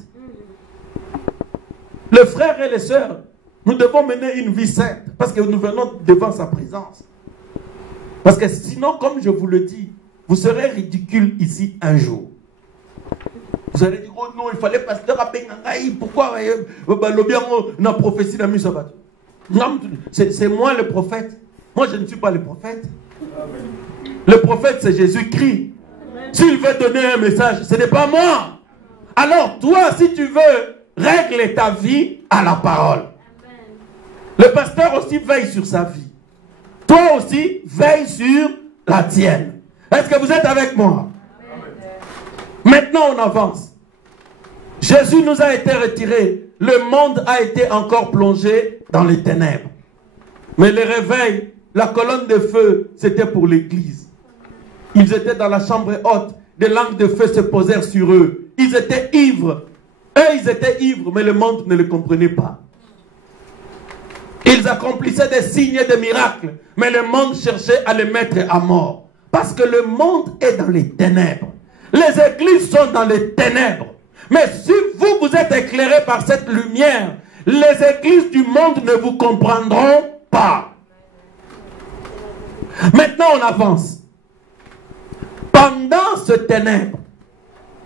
Les frères et les sœurs, nous devons mener une vie sainte. Parce que nous venons devant sa présence. Parce que sinon, comme je vous le dis, vous serez ridicule ici un jour. Vous allez dire, oh non, il fallait pasteur à Bengangaï. Pourquoi on a prophétie dans le sabbat? Non, c'est moi le prophète. Moi, je ne suis pas le prophète. Le prophète, c'est Jésus-Christ. S'il veut donner un message, ce n'est pas moi. Alors, toi, si tu veux, règle ta vie à la parole. Le pasteur aussi veille sur sa vie. Toi aussi, veille sur la tienne. Est-ce que vous êtes avec moi? Maintenant, on avance. Jésus nous a été retiré. Le monde a été encore plongé dans les ténèbres. Mais le réveil, la colonne de feu, c'était pour l'Église. Ils étaient dans la chambre haute. Des langues de feu se posèrent sur eux. Ils étaient ivres. Eux, ils étaient ivres, mais le monde ne le comprenait pas. Ils accomplissaient des signes et des miracles, mais le monde cherchait à les mettre à mort. Parce que le monde est dans les ténèbres. Les églises sont dans les ténèbres. Mais si vous êtes éclairés par cette lumière, les églises du monde ne vous comprendront pas. Maintenant, on avance. Pendant ce ténèbre,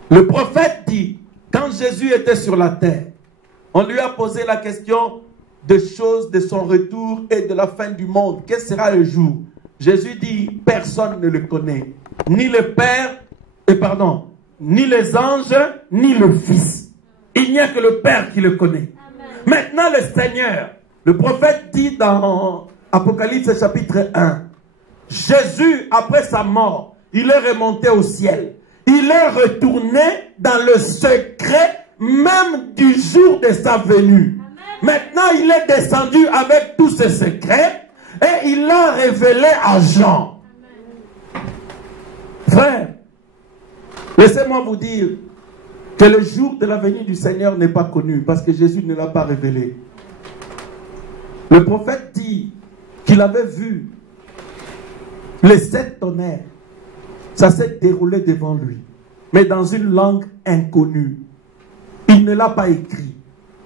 le prophète dit, quand Jésus était sur la terre, on lui a posé la question des choses de son retour et de la fin du monde. Quel sera le jour? Jésus dit, personne ne le connaît. Ni le Père, ni les anges, ni le Fils. Il n'y a que le Père qui le connaît. Amen. Maintenant le Seigneur, le prophète dit dans Apocalypse chapitre 1, Jésus, après sa mort, il est remonté au ciel. Il est retourné dans le secret même du jour de sa venue. Amen. Maintenant, il est descendu avec tous ses secrets et il l'a révélé à Jean. Amen. Frère, laissez-moi vous dire que le jour de la venue du Seigneur n'est pas connu parce que Jésus ne l'a pas révélé. Le prophète dit qu'il avait vu les 7 tonnerres. Ça s'est déroulé devant lui, mais dans une langue inconnue. Il ne l'a pas écrit.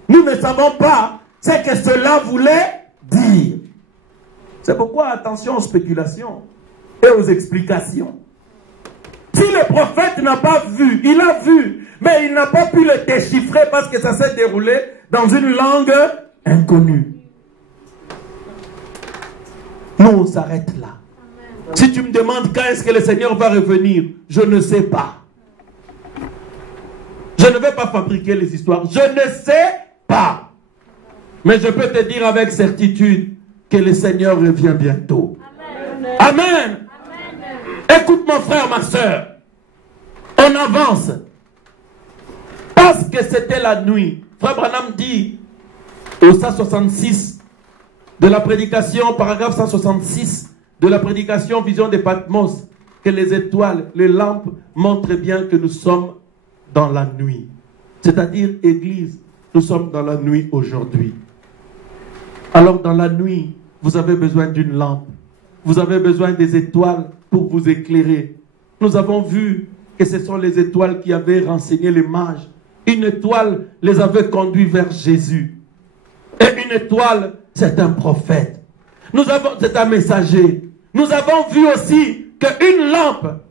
Nous ne savons pas ce que cela voulait dire. C'est pourquoi attention aux spéculations et aux explications. Si le prophète n'a pas vu, il a vu, mais il n'a pas pu le déchiffrer parce que ça s'est déroulé dans une langue inconnue. Nous, on s'arrête là. Si tu me demandes quand est-ce que le Seigneur va revenir, je ne sais pas. Je ne vais pas fabriquer les histoires. Je ne sais pas. Mais je peux te dire avec certitude que le Seigneur revient bientôt. Amen. Amen. Amen. Écoute mon frère, ma soeur. On avance. Parce que c'était la nuit. Frère Branham dit au 166 de la prédication, paragraphe 166 de la prédication Vision de Patmos, que les étoiles, les lampes montrent bien que nous sommes dans la nuit. C'est-à-dire, Église, nous sommes dans la nuit aujourd'hui. Alors dans la nuit, vous avez besoin d'une lampe. Vous avez besoin des étoiles pour vous éclairer. Nous avons vu que ce sont les étoiles qui avaient renseigné les mages. Une étoile les avait conduits vers Jésus. Et une étoile, c'est un prophète. C'est un messager. Nous avons vu aussi qu'une lampe,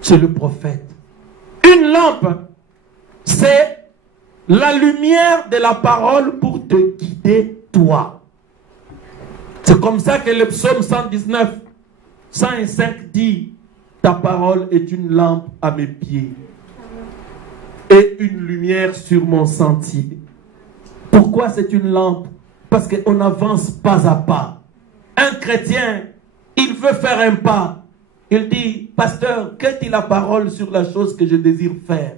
c'est le prophète. Une lampe, c'est la lumière de la parole pour te guider, toi. C'est comme ça que le psaume 119, 105 dit, ta parole est une lampe à mes pieds et une lumière sur mon sentier. Pourquoi c'est une lampe? Parce qu'on avance pas à pas. Un chrétien, il veut faire un pas. Il dit, pasteur, que dit la parole sur la chose que je désire faire?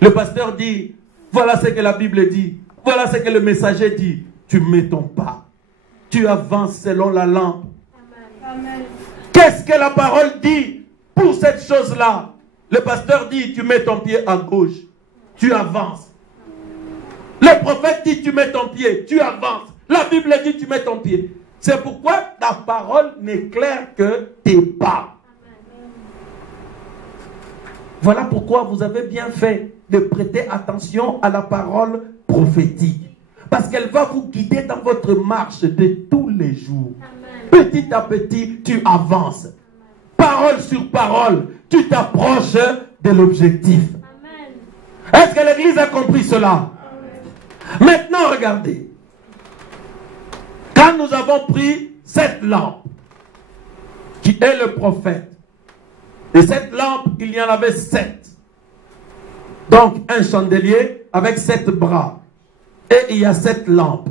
Le pasteur dit, voilà ce que la Bible dit. Voilà ce que le messager dit. Tu mets ton pas. Tu avances selon la lampe. Amen. Qu'est-ce que la parole dit pour cette chose-là? Le pasteur dit, tu mets ton pied à gauche. Tu avances. Le prophète dit, tu mets ton pied. Tu avances. La Bible dit, tu mets ton pied. C'est pourquoi ta parole n'éclaire que tes pas. Voilà pourquoi vous avez bien fait de prêter attention à la parole prophétique. Parce qu'elle va vous guider dans votre marche de tous les jours. Amen. Petit à petit, tu avances. Parole sur parole, tu t'approches de l'objectif. Est-ce que l'Église a compris cela? Amen. Maintenant, regardez. Quand nous avons pris cette lampe, qui est le prophète, et cette lampe, il y en avait 7. Donc, un chandelier avec 7 bras. Et il y a 7 lampes.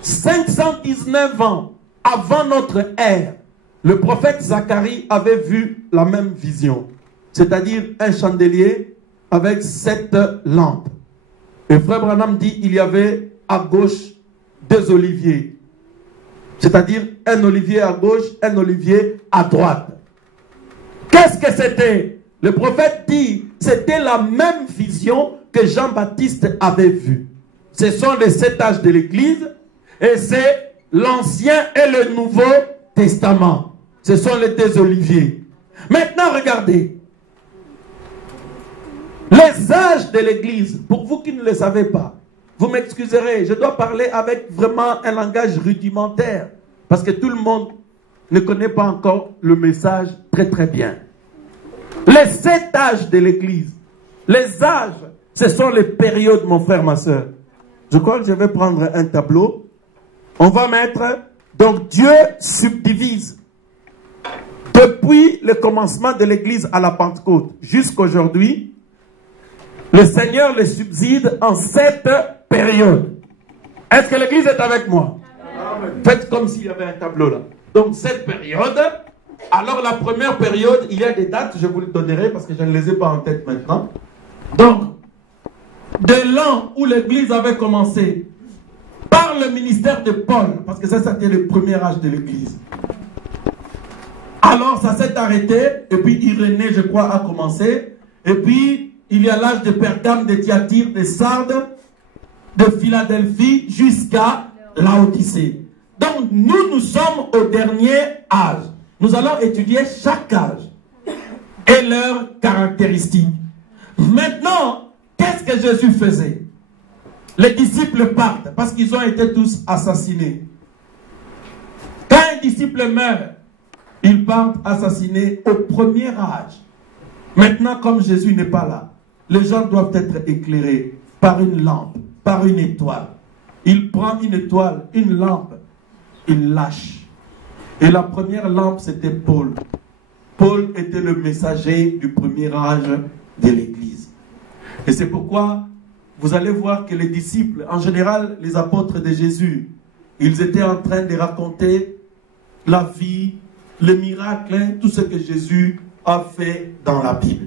519 ans avant notre ère, le prophète Zacharie avait vu la même vision. C'est-à-dire un chandelier avec 7 lampes. Et Frère Branham dit il y avait à gauche 2 oliviers. C'est-à-dire un olivier à gauche, un olivier à droite. Qu'est-ce que c'était? Le prophète dit c'était la même vision que Jean-Baptiste avait vue. Ce sont les 7 âges de l'Église et c'est l'Ancien et le Nouveau Testament. Ce sont les 2 oliviers. Maintenant, regardez. Les âges de l'Église, pour vous qui ne le savez pas, vous m'excuserez, je dois parler avec vraiment un langage rudimentaire parce que tout le monde ne connaît pas encore le message très très bien. Les 7 âges de l'Église, les âges, ce sont les périodes, mon frère, ma soeur. Je crois que je vais prendre un tableau. On va mettre, donc Dieu subdivise. Depuis le commencement de l'Église à la Pentecôte jusqu'à aujourd'hui, le Seigneur les subside en 7 périodes. Est-ce que l'Église est avec moi? Amen. Faites comme s'il y avait un tableau là. Donc 7 périodes. Alors la première période, il y a des dates, je vous le donnerai parce que je ne les ai pas en tête maintenant. Donc, de l'an où l'Église avait commencé, par le ministère de Paul, parce que ça c'était le premier âge de l'Église. Alors ça s'est arrêté, et puis Irénée, je crois, a commencé. Et puis, il y a l'âge de Pergame, de Thyatire, de Sardes, de Philadelphie, jusqu'à Laodicée. Donc, nous sommes au dernier âge. Nous allons étudier chaque âge et leurs caractéristiques. Maintenant, qu'est-ce que Jésus faisait? Les disciples partent parce qu'ils ont été tous assassinés. Quand un disciple meurt, ils partent assassinés au premier âge. Maintenant, comme Jésus n'est pas là, les gens doivent être éclairés par une lampe, par une étoile. Il prend une étoile, une lampe, il lâche. Et la première lampe, c'était Paul. Paul était le messager du premier âge de l'Église. Et c'est pourquoi vous allez voir que les disciples, en général les apôtres de Jésus, ils étaient en train de raconter la vie, les miracles, tout ce que Jésus a fait dans la Bible,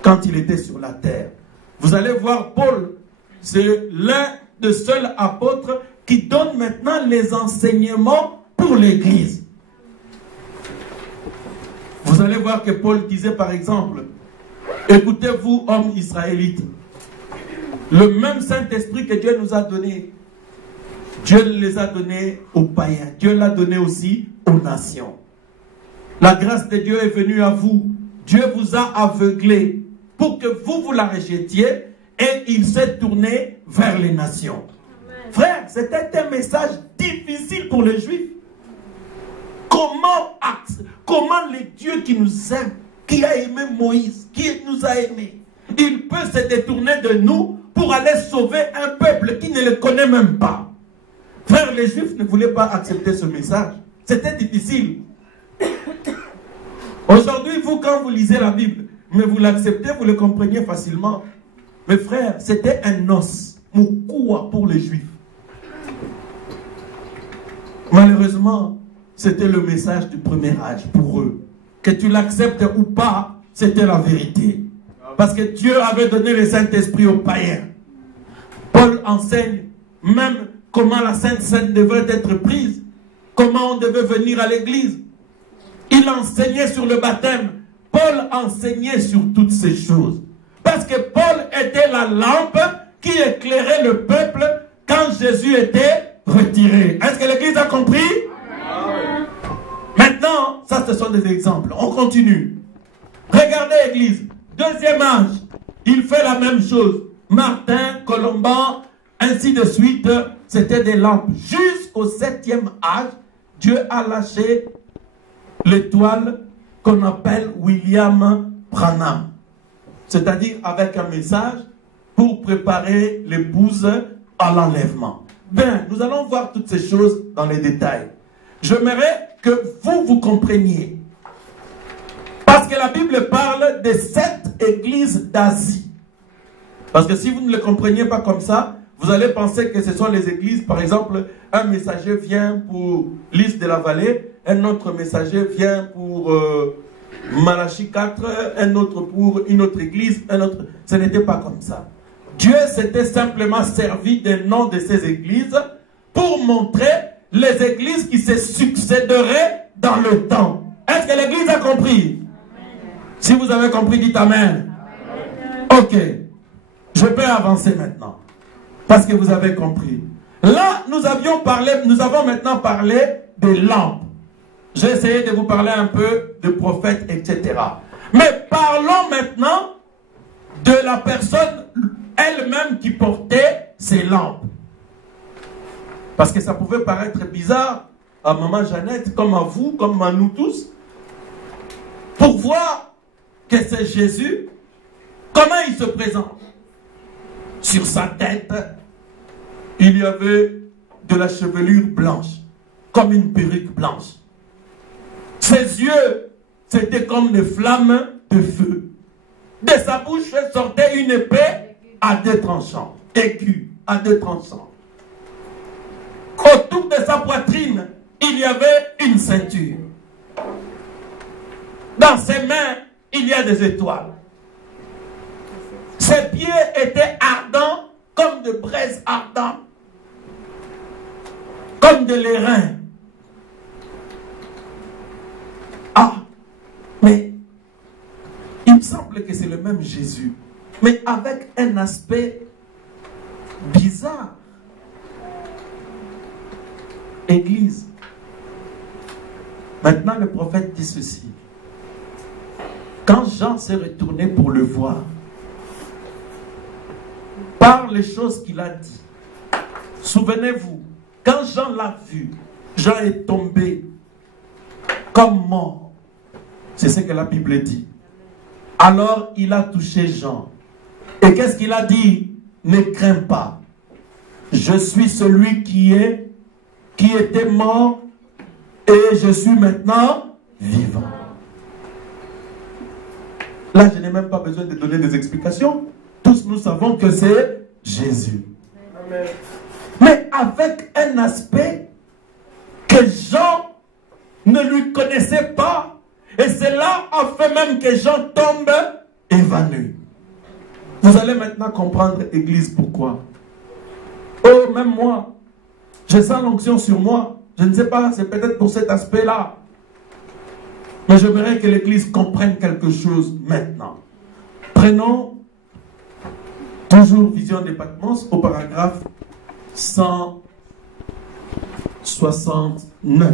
quand il était sur la terre. Vous allez voir Paul, c'est l'un des seuls apôtres qui donne maintenant les enseignements pour l'Église. Vous allez voir que Paul disait par exemple, écoutez-vous, hommes israélites, le même Saint-Esprit que Dieu nous a donné, Dieu les a donnés aux païens. Dieu l'a donné aussi aux nations. La grâce de Dieu est venue à vous. Dieu vous a aveuglés pour que vous la rejetiez et il s'est tourné vers les nations. Amen. Frère, c'était un message difficile pour les Juifs. Comment le Dieu qui nous aime, qui a aimé Moïse, qui nous a aimés, il peut se détourner de nous pour aller sauver un peuple qui ne le connaît même pas. Frère, les Juifs ne voulaient pas accepter ce message. C'était difficile. Aujourd'hui, vous, quand vous lisez la Bible, mais vous l'acceptez, vous le compreniez facilement. Mais frère, c'était un os, moukoua pour les Juifs. Malheureusement, c'était le message du premier âge pour eux. Que tu l'acceptes ou pas, c'était la vérité. Parce que Dieu avait donné le Saint-Esprit aux païens. Paul enseigne même comment la Sainte Seine devait être prise, comment on devait venir à l'église. Il enseignait sur le baptême. Paul enseignait sur toutes ces choses. Parce que Paul était la lampe qui éclairait le peuple quand Jésus était retiré. Est-ce que l'église a compris? Amen. Maintenant, ça ce sont des exemples. On continue. Regardez l'église. Deuxième âge, il fait la même chose. Martin, Colomban, ainsi de suite, c'était des lampes. Jusqu'au 7e âge, Dieu a lâché l'étoile qu'on appelle William Branham. C'est-à-dire avec un message pour préparer l'épouse à l'enlèvement. Bien, nous allons voir toutes ces choses dans les détails. J'aimerais que vous compreniez. Parce que la Bible parle des 7 églises d'Asie. Parce que si vous ne le compreniez pas comme ça, vous allez penser que ce sont les églises, par exemple, un messager vient pour Lys de la Vallée, un autre messager vient pour Malachie 4, un autre pour une autre église, un autre. Ce n'était pas comme ça. Dieu s'était simplement servi des noms de ces églises pour montrer les églises qui se succéderaient dans le temps. Est-ce que l'église a compris? Amen. Si vous avez compris, dites Amen. Amen. Ok. Je peux avancer maintenant. Parce que vous avez compris. Là, nous avons maintenant parlé des lampes. J'ai essayé de vous parler un peu de prophètes, etc. Mais parlons maintenant de la personne elle-même qui portait ces lampes. Parce que ça pouvait paraître bizarre à maman Jeannette, comme à vous, comme à nous tous, pour voir que c'est Jésus, comment il se présente. Sur sa tête, il y avait de la chevelure blanche, comme une perruque blanche. Ses yeux, c'était comme des flammes de feu. De sa bouche sortait une épée à 2 tranchants, aiguë à 2 tranchants. Autour de sa poitrine, il y avait une ceinture. Dans ses mains, il y a des étoiles. Ses pieds étaient ardents comme de braises ardentes, comme de l'airain. Ah, mais il me semble que c'est le même Jésus, mais avec un aspect bizarre. Église. Maintenant, le prophète dit ceci. Quand Jean s'est retourné pour le voir, par les choses qu'il a dit, souvenez-vous, quand Jean l'a vu, Jean est tombé comme mort. C'est ce que la Bible dit. Alors il a touché Jean. Et qu'est-ce qu'il a dit? Ne crains pas. Je suis celui qui était mort et je suis maintenant vivant. Là, je n'ai même pas besoin de donner des explications. Tous nous savons que c'est Jésus. Amen. Mais avec un aspect que Jean ne lui connaissait pas. Et cela a fait même que Jean tombe évanoui. Vous allez maintenant comprendre, Église, pourquoi. Oh, même moi, je sens l'onction sur moi. Je ne sais pas, c'est peut-être pour cet aspect-là. Mais j'aimerais que l'Église comprenne quelque chose maintenant. Prenons toujours Vision de Patmos au paragraphe 169.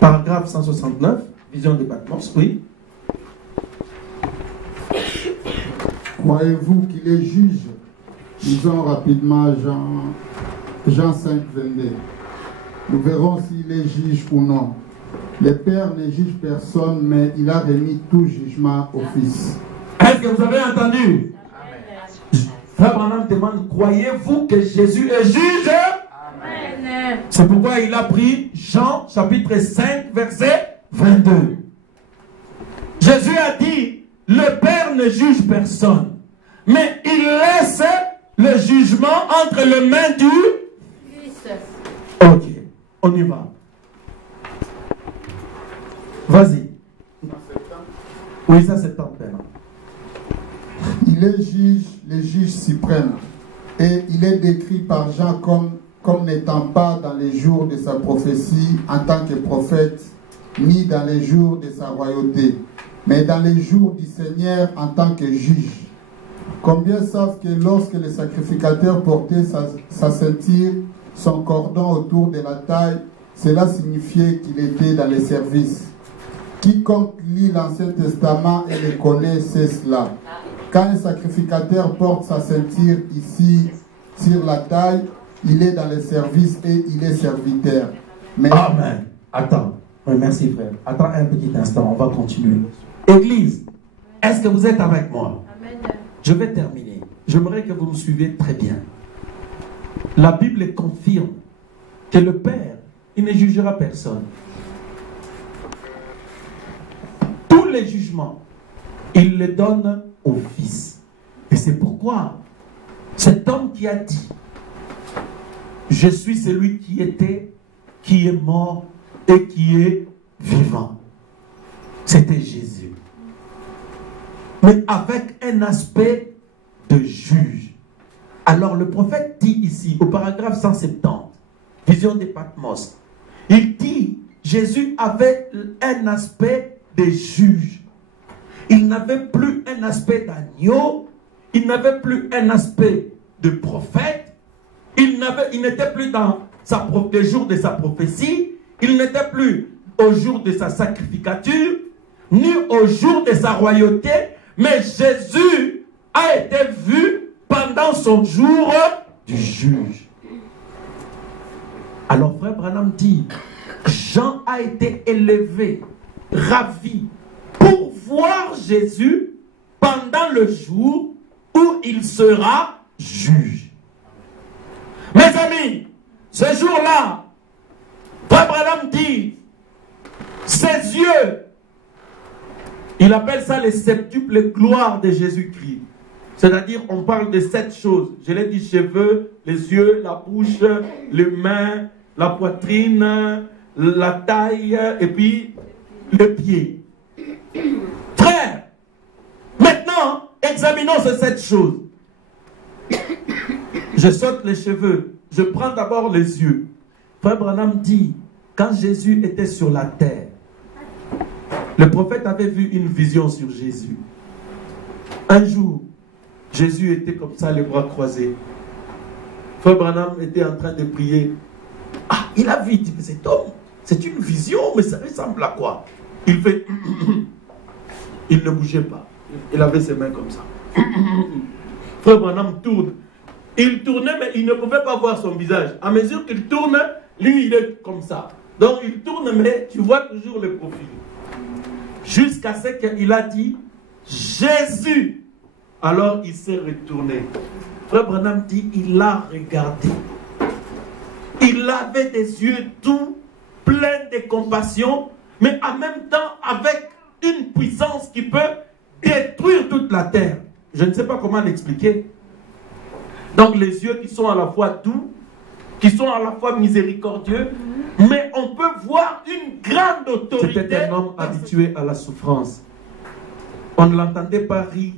Paragraphe 169, Vision de Patmos, oui. Croyez-vous qu'il est juge? Lisons rapidement Jean 5, 22. Nous verrons s'il est juge ou non. Le Père ne juge personne, mais il a remis tout jugement au Fils. Est-ce que vous avez entendu? Frère Branham demande, croyez-vous que Jésus est juge? Amen. C'est pourquoi il a pris Jean chapitre 5 verset 22. Jésus a dit, le Père ne juge personne, mais il laisse le jugement entre les mains du Fils. Ok, on y va. Vas-y. Oui, ça c'est ton Père. Il est juge, le juge suprême, et il est décrit par Jean comme n'étant pas dans les jours de sa prophétie en tant que prophète, ni dans les jours de sa royauté, mais dans les jours du Seigneur en tant que juge. Combien savent que lorsque le sacrificateur portait sa ceinture, son cordon autour de la taille, cela signifiait qu'il était dans les services. Quiconque lit l'Ancien Testament et le connaît, c'est cela. Quand un sacrificateur porte sa ceinture ici sur la taille, il est dans le service et il est serviteur. Mais... Amen. Attends. Oui, merci frère. Attends un petit instant, on va continuer. Église, est-ce que vous êtes avec moi? Amen. Je vais terminer. J'aimerais que vous me suiviez très bien. La Bible confirme que le Père, il ne jugera personne. Tous les jugements, il les donne au Fils. Et c'est pourquoi cet homme qui a dit, je suis celui qui était, qui est mort et qui est vivant. C'était Jésus. Mais avec un aspect de juge. Alors le prophète dit ici, au paragraphe 170, Vision de Patmos, il dit, Jésus avait un aspect de juge. Il n'avait plus un aspect d'agneau, il n'avait plus un aspect de prophète, il n'était plus dans le jour de sa prophétie, il n'était plus au jour de sa sacrificature, ni au jour de sa royauté, mais Jésus a été vu pendant son jour du juge. Alors frère Branham dit, Jean a été élevé, ravi, pour voir Jésus pendant le jour où il sera juge. Mes amis, ce jour-là, frère Branham dit, ses yeux, il appelle ça les septuples gloires de Jésus-Christ. C'est-à-dire, on parle de 7 choses. Je l'ai dit, cheveux, les yeux, la bouche, les mains, la poitrine, la taille, et puis les pieds. Frère, maintenant, examinons ces 7 choses. Je saute les cheveux. Je prends d'abord les yeux. Frère Branham dit, quand Jésus était sur la terre, le prophète avait vu une vision sur Jésus. Un jour, Jésus était comme ça, les bras croisés. Frère Branham était en train de prier. Ah, il a vu, il dit, mais cet homme, c'est une vision, mais ça ressemble à quoi? Il fait... Il ne bougeait pas. Il avait ses mains comme ça. Frère Branham tourne. Il tournait, mais il ne pouvait pas voir son visage. À mesure qu'il tourne, lui, il est comme ça. Donc, il tourne, mais tu vois toujours le profil. Jusqu'à ce qu'il a dit, Jésus. Alors, il s'est retourné. Frère Branham dit, il l'a regardé. Il avait des yeux doux, pleins de compassion, mais en même temps, avec une puissance qui peut détruire toute la terre. Je ne sais pas comment l'expliquer. Donc les yeux qui sont à la fois doux, qui sont à la fois miséricordieux, mais on peut voir une grande autorité. C'était un homme habitué à la souffrance. On ne l'entendait pas rire.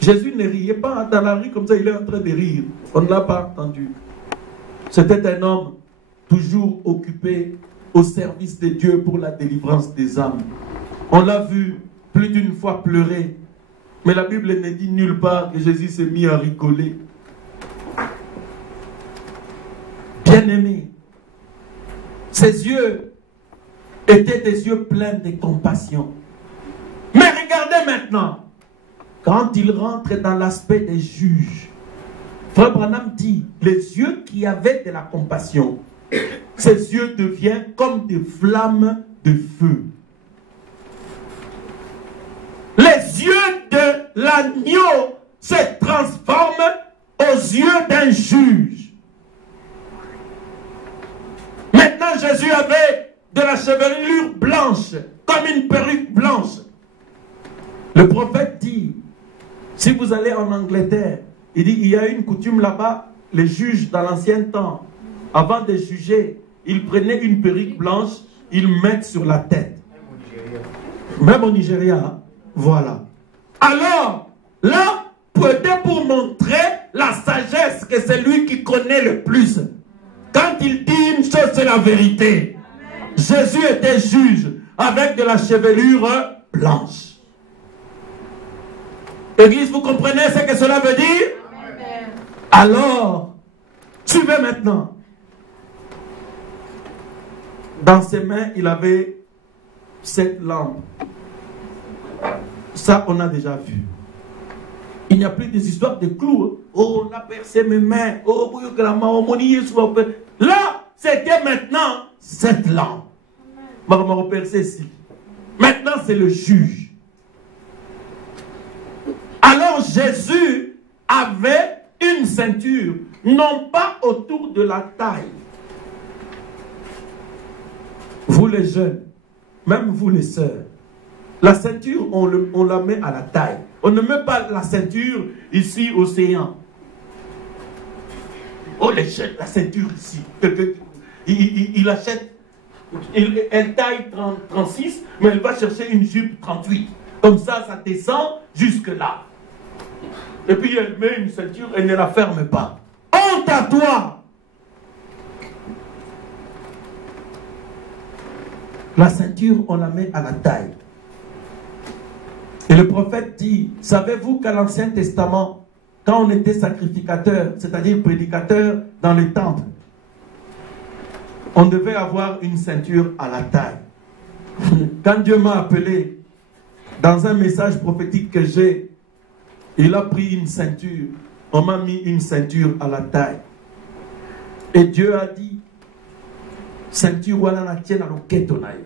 Jésus ne riait pas dans la rue comme ça, il est en train de rire. On ne l'a pas entendu. C'était un homme toujours occupé au service de Dieu pour la délivrance des âmes. On l'a vu plus d'une fois pleurer, mais la Bible ne dit nulle part que Jésus s'est mis à rigoler. Bien-aimé, ses yeux étaient des yeux pleins de compassion. Mais regardez maintenant, quand il rentre dans l'aspect des juges, Frère Branham dit, les yeux qui avaient de la compassion, ces yeux deviennent comme des flammes de feu. Les yeux de l'agneau se transforment aux yeux d'un juge. Maintenant, Jésus avait de la chevelure blanche, comme une perruque blanche. Le prophète dit, si vous allez en Angleterre, il dit, il y a une coutume là-bas, les juges dans l'ancien temps, avant de juger, ils prenaient une perruque blanche, ils mettent sur la tête. Même au Nigeria, hein? Voilà. Alors, là, peut-être pour montrer la sagesse que c'est lui qui connaît le plus. Quand il dit une chose, c'est la vérité. Jésus était juge avec de la chevelure blanche. Église, vous comprenez ce que cela veut dire? Amen. Alors, suivez maintenant. Dans ses mains, il avait 7 lampes. Ça, on a déjà vu. Il n'y a plus des histoires de clous. Oh, on a percé mes mains. Oh, là, c'était maintenant 7 lampes. Maintenant, c'est le juge. Alors Jésus avait une ceinture, non pas autour de la taille. Vous les jeunes, même vous les sœurs, la ceinture, on la met à la taille. On ne met pas la ceinture ici au séant. Oh, les jeunes, la ceinture ici. Il achète, elle taille 36, mais elle va chercher une jupe 38. Comme ça, ça descend jusque là. Et puis elle met une ceinture et ne la ferme pas. Honte à toi! La ceinture, on la met à la taille. Et le prophète dit, savez-vous qu'à l'Ancien Testament, quand on était sacrificateur, c'est-à-dire prédicateur dans les temples, on devait avoir une ceinture à la taille. Quand Dieu m'a appelé, dans un message prophétique que j'ai, il a pris une ceinture. On m'a mis une ceinture à la taille. Et Dieu a dit, ceinture, voilà la tienne à l'oketonai.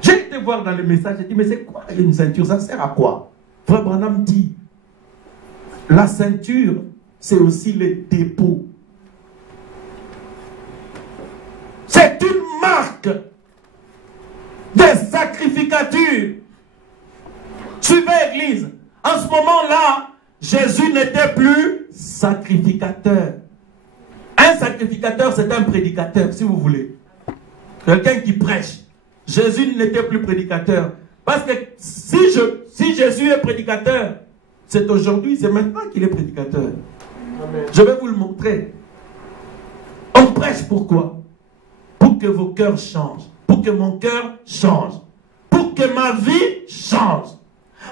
J'ai été voir dans le message, j'ai dit, mais c'est quoi une ceinture? Ça sert à quoi? Frère Branham dit, la ceinture, c'est aussi le dépôt. C'est une marque de sacrificature. Suivez l'église. En ce moment-là, Jésus n'était plus sacrificateur. Un sacrificateur, c'est un prédicateur, si vous voulez. Quelqu'un qui prêche. Jésus n'était plus prédicateur. Parce que si Jésus est prédicateur, c'est aujourd'hui, c'est maintenant qu'il est prédicateur. Amen. Je vais vous le montrer. On prêche pourquoi? Pour que vos cœurs changent. Pour que mon cœur change. Pour que ma vie change.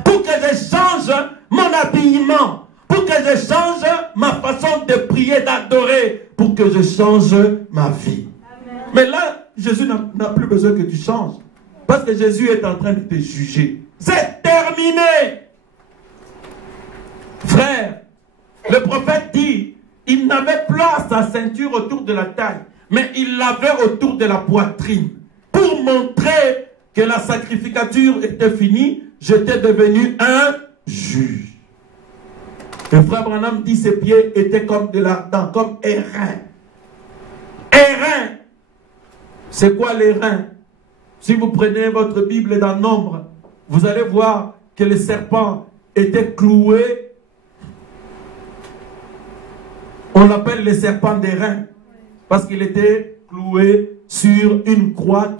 Pour que je change mon habillement. Pour que je change ma façon de prier, d'adorer. Pour que je change ma vie. Amen. Mais là, Jésus n'a plus besoin que tu changes. Parce que Jésus est en train de te juger. C'est terminé. Frère, le prophète dit, il n'avait pas sa ceinture autour de la taille, mais il l'avait autour de la poitrine. Pour montrer que la sacrificature était finie, j'étais devenu un juge. Le frère Branham dit, ses pieds étaient comme de l'ardent, comme airain. Airain. C'est quoi les reins? Si vous prenez votre Bible dans Nombre, vous allez voir que le serpent était cloué. On l'appelle le serpent des reins parce qu'il était cloué sur une croix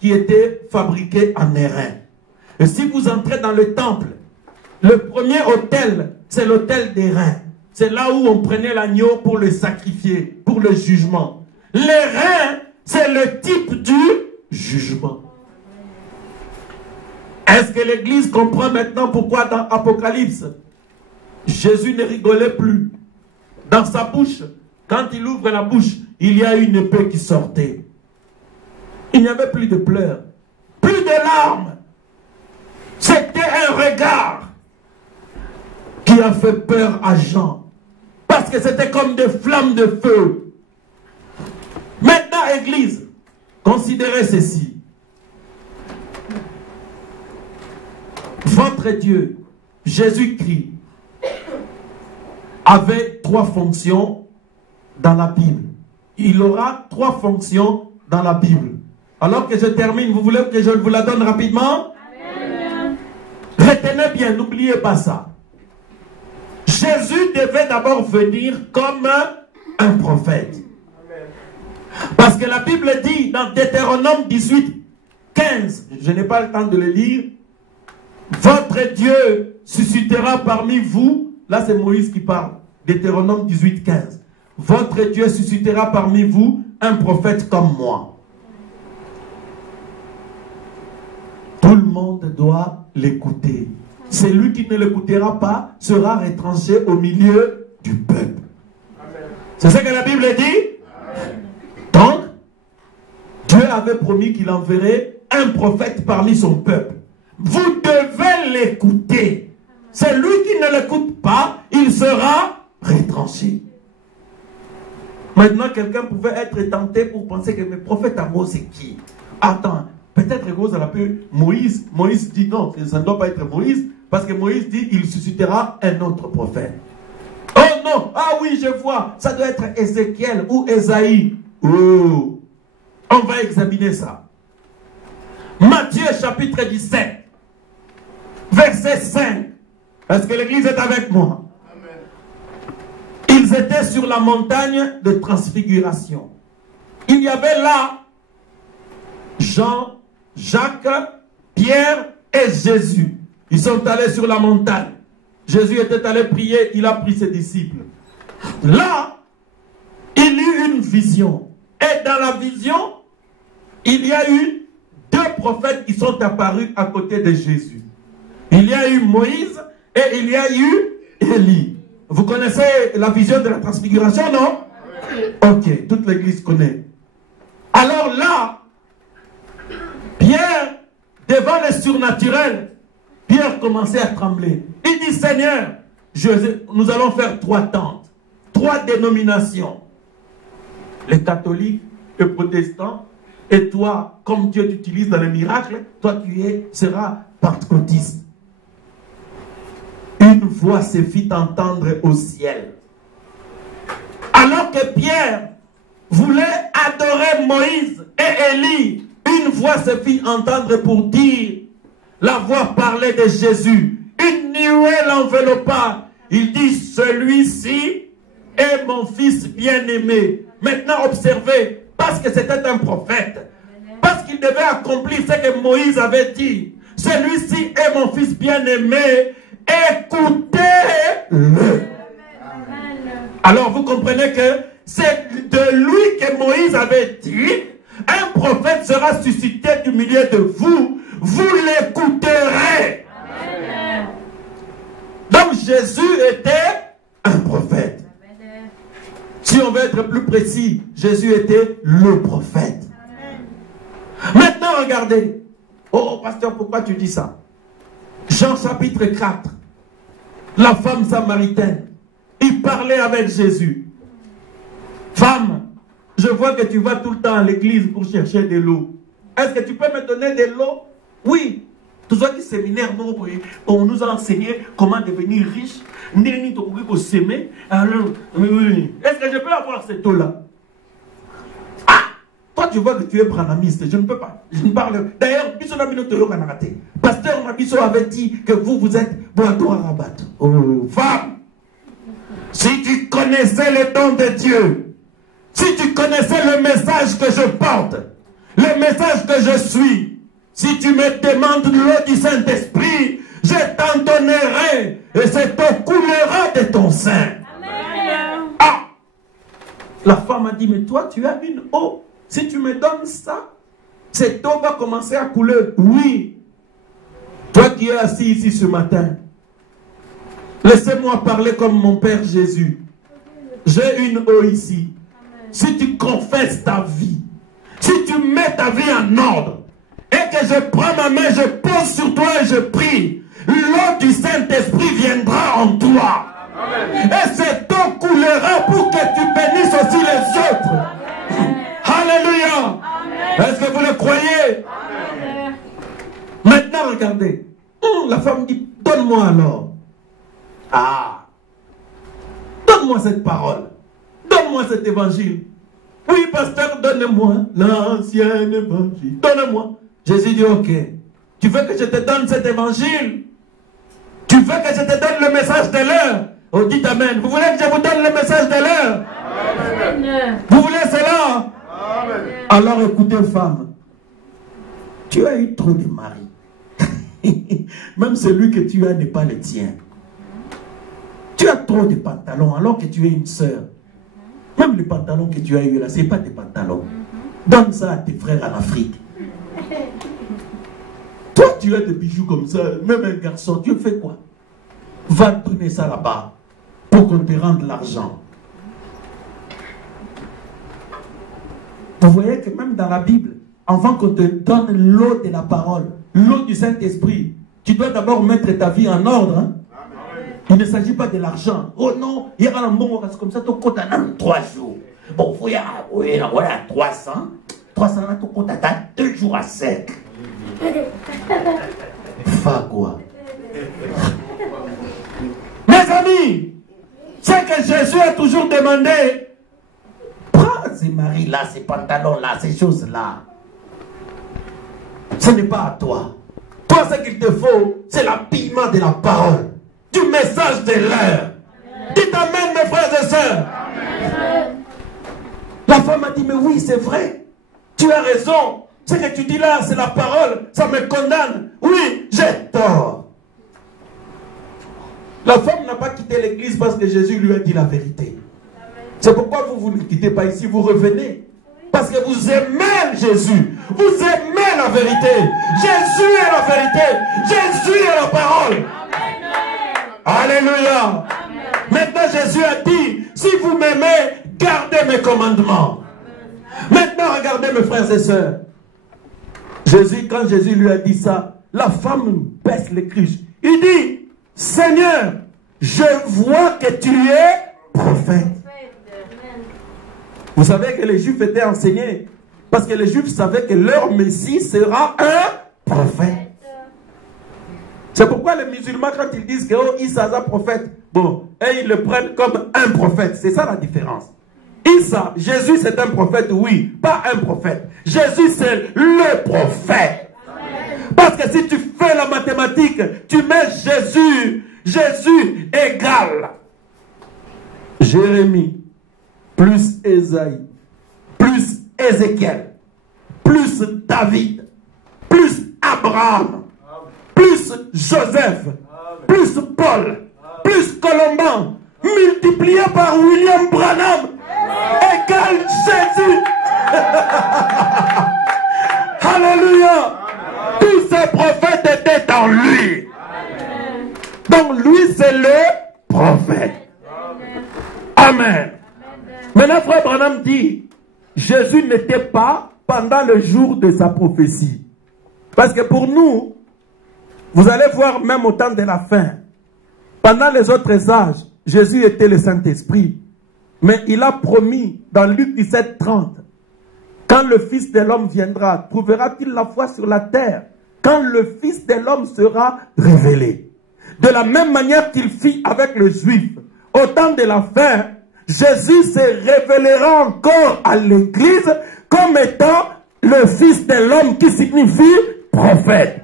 qui était fabriquée en airain. Et si vous entrez dans le temple, le premier autel, c'est l'autel des reins. C'est là où on prenait l'agneau pour le sacrifier, pour le jugement. Les reins, c'est le type du jugement. Est-ce que l'Église comprend maintenant pourquoi dans Apocalypse, Jésus ne rigolait plus? Dans sa bouche, quand il ouvre la bouche, il y a une épée qui sortait. Il n'y avait plus de pleurs, plus de larmes. C'était un regard qui a fait peur à Jean. Parce que c'était comme des flammes de feu. Maintenant, Église, considérez ceci. Votre Dieu, Jésus-Christ, avait 3 fonctions dans la Bible. Il aura 3 fonctions dans la Bible. Alors que je termine, vous voulez que je vous la donne rapidement? Amen. Retenez bien, n'oubliez pas ça. Jésus devait d'abord venir comme un prophète. Parce que la Bible dit dans Deutéronome 18, 15, je n'ai pas le temps de le lire, votre Dieu suscitera parmi vous, là c'est Moïse qui parle, Deutéronome 18, 15, votre Dieu suscitera parmi vous un prophète comme moi. Tout le monde doit l'écouter. Celui qui ne l'écoutera pas sera retranché au milieu du peuple. C'est ce que la Bible dit. Donc, Dieu avait promis qu'il enverrait un prophète parmi son peuple. Vous devez l'écouter. Celui qui ne l'écoute pas, il sera retranché. Maintenant, quelqu'un pouvait être tenté pour penser que mes prophètes à moi, c'est qui? Attends, peut-être que vous avez Moïse. Moïse dit non, ça ne doit pas être Moïse, parce que Moïse dit il suscitera un autre prophète. Oh non, ah oui, je vois, ça doit être Ézéchiel ou Ésaïe. Oh, on va examiner ça. Matthieu chapitre 17, verset 5. Est-ce que l'église est avec moi? Amen. Ils étaient sur la montagne de transfiguration. Il y avait là Jean, Jacques, Pierre et Jésus. Ils sont allés sur la montagne. Jésus était allé prier, il a pris ses disciples. Là, il eut une vision. Et dans la vision, il y a eu 2 prophètes qui sont apparus à côté de Jésus. Il y a eu Moïse et il y a eu Élie. Vous connaissez la vision de la transfiguration, non? Ok, toute l'église connaît. Alors là, Pierre, devant le surnaturel, Pierre commençait à trembler. Il dit, Seigneur, nous allons faire 3 tentes, 3 dénominations. Les catholiques, les protestants, et toi, comme Dieu t'utilise dans les miracles, toi seras pentecôtiste. Une voix se fit entendre au ciel. Alors que Pierre voulait adorer Moïse et Élie, une voix se fit entendre pour dire, la voix parlait de Jésus. Une nuée l'enveloppa. Il dit, celui-ci est mon fils bien-aimé. Maintenant observez, parce que c'était un prophète, parce qu'il devait accomplir ce que Moïse avait dit. Celui-ci est mon fils bien-aimé, écoutez-le. Alors vous comprenez que c'est de lui que Moïse avait dit, un prophète sera suscité du milieu de vous, vous l'écouterez. Donc Jésus était un prophète. Si on veut être plus précis, Jésus était le prophète. Maintenant regardez. Oh pasteur, pourquoi tu dis ça? Jean chapitre 4. La femme samaritaine. Il parlait avec Jésus. Femme, je vois que tu vas tout le temps à l'église pour chercher de l'eau. Est-ce que tu peux me donner de l'eau? Oui. Tout ça qui séminaire, on nous a enseigné comment devenir riche. Alors, est-ce que je peux avoir cette eau-là? Ah! Toi, tu vois que tu es branamiste. Je ne peux pas. Je ne parle. D'ailleurs, Pasteur Mabiso avait dit que vous êtes boito à rabat. Oh, femme! Si tu connaissais le don de Dieu, si tu connaissais le message que je porte, le message que je suis, si tu me demandes l'eau du Saint-Esprit, je t'en donnerai et cette eau coulera de ton sein. Amen. Ah! La femme a dit, mais toi tu as une eau si tu me donnes ça, cette eau va commencer à couler. Oui. Toi qui es assis ici ce matin, laissez-moi parler comme mon Père Jésus. J'ai une eau ici. Si tu confesses ta vie, si tu mets ta vie en ordre, et que je prends ma main, je pose sur toi et je prie, l'eau du Saint-Esprit viendra en toi. Amen. Et cette eau coulera pour que tu bénisses aussi les autres. Alléluia. Est-ce que vous le croyez? Amen. Maintenant, regardez. La femme dit, donne-moi alors. Ah. Donne-moi cette parole. Donne-moi cet évangile. Oui, pasteur, donne-moi l'ancien évangile. Donne-moi. Jésus dit, ok. Tu veux que je te donne cet évangile? Tu veux que je te donne le message de l'heure? Oh, dites amen. Vous voulez que je vous donne le message de l'heure? Vous voulez cela? Amen. Alors écoutez, femme. Tu as eu trop de maris. Même celui que tu as n'est pas le tien. Tu as trop de pantalons alors que tu es une sœur. Même les pantalons que tu as eu là, ce n'est pas des pantalons. Donne ça à tes frères en Afrique. Toi, tu as des bijoux comme ça, même un garçon, tu fais quoi? Va donner ça là-bas pour qu'on te rende l'argent. Vous voyez que même dans la Bible, avant qu'on te donne l'eau de la parole, l'eau du Saint-Esprit, tu dois d'abord mettre ta vie en ordre. Hein? Il ne s'agit pas de l'argent. Oh non, il y a un bon comme ça, tu comptes en 3 jours. Bon, voilà, 300. 300, tu comptes à 2 jours à sec. Fa quoi? Mes amis, c'est que Jésus a toujours demandé, prends ces maris-là, ces pantalons-là, ces choses-là. Ce n'est pas à toi. Toi, ce qu'il te faut, c'est l'habillement de la parole, du message de l'heure. Dites amen, mes frères et sœurs. Amen. La femme a dit, mais oui, c'est vrai. Tu as raison. Ce que tu dis là, c'est la parole. Ça me condamne. Oui, j'ai tort. La femme n'a pas quitté l'église parce que Jésus lui a dit la vérité. C'est pourquoi vous ne quittez pas ici, vous revenez. Parce que vous aimez Jésus. Vous aimez la vérité. Jésus est la vérité. Jésus est la parole. Alléluia. Maintenant, Jésus a dit, si vous m'aimez, gardez mes commandements. Maintenant, regardez mes frères et sœurs. Quand Jésus lui a dit ça, la femme baisse les cruches. Il dit, Seigneur, je vois que tu es prophète. Vous savez que les Juifs étaient enseignés. Parce que les Juifs savaient que leur Messie sera un prophète. C'est pourquoi les musulmans, quand ils disent que oh, Issa est un prophète, bon, et ils le prennent comme un prophète. C'est ça la différence. Issa, Jésus c'est un prophète, oui, pas un prophète. Jésus c'est le prophète. Parce que si tu fais la mathématique, tu mets Jésus égale Jérémie, plus Ésaïe, plus Ézéchiel, plus David, plus Abraham, plus Joseph, plus Paul, plus Colomban, multiplié par William Branham, égale Jésus. Alléluia. Tous ces prophètes étaient en lui. Donc lui c'est le prophète. Amen. Maintenant frère Branham dit, Jésus n'était pas pendant le jour de sa prophétie. Parce que pour nous, vous allez voir même au temps de la fin, pendant les autres âges, Jésus était le Saint-Esprit. Mais il a promis dans Luc 17:30, quand le Fils de l'homme viendra, trouvera-t-il la foi sur la terre? Quand le Fils de l'homme sera révélé. De la même manière qu'il fit avec le Juif, au temps de la fin, Jésus se révélera encore à l'Église comme étant le Fils de l'homme qui signifie prophète.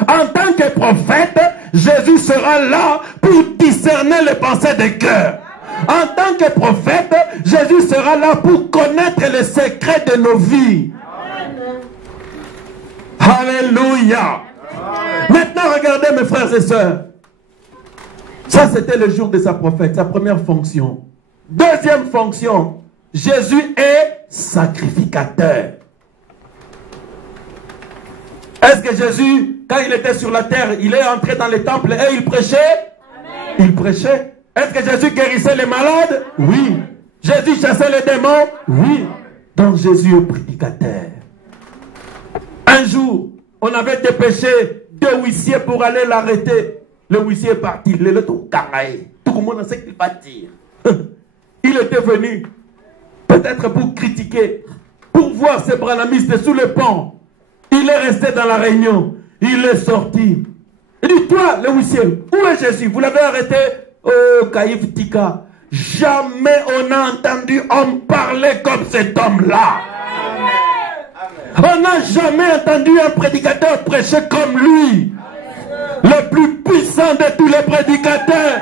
En tant que prophète, Jésus sera là pour discerner les pensées des cœurs. En tant que prophète, Jésus sera là pour connaître les secrets de nos vies. Alléluia. Maintenant, regardez mes frères et sœurs. Ça, c'était le jour de sa prophète, sa première fonction. Deuxième fonction, Jésus est sacrificateur. Est-ce que Jésus, quand il était sur la terre, il est entré dans les temples et il prêchait? Amen. Il prêchait. Est-ce que Jésus guérissait les malades? Oui. Jésus chassait les démons? Oui. Donc Jésus est prédicateur. Un jour, on avait dépêché 2 huissiers pour aller l'arrêter. Le huissier est parti. Il est tout carré. Tout le monde sait qu'il va dire. Il était venu, peut-être pour critiquer, pour voir ces branhamistes sous le pont. Il est resté dans la réunion. Il est sorti. Il dit, toi, le huissier, où est Jésus? Vous l'avez arrêté? Oh, Caïf Tika. Jamais on n'a entendu homme parler comme cet homme-là. On n'a jamais entendu un prédicateur prêcher comme lui. Le plus puissant de tous les prédicateurs.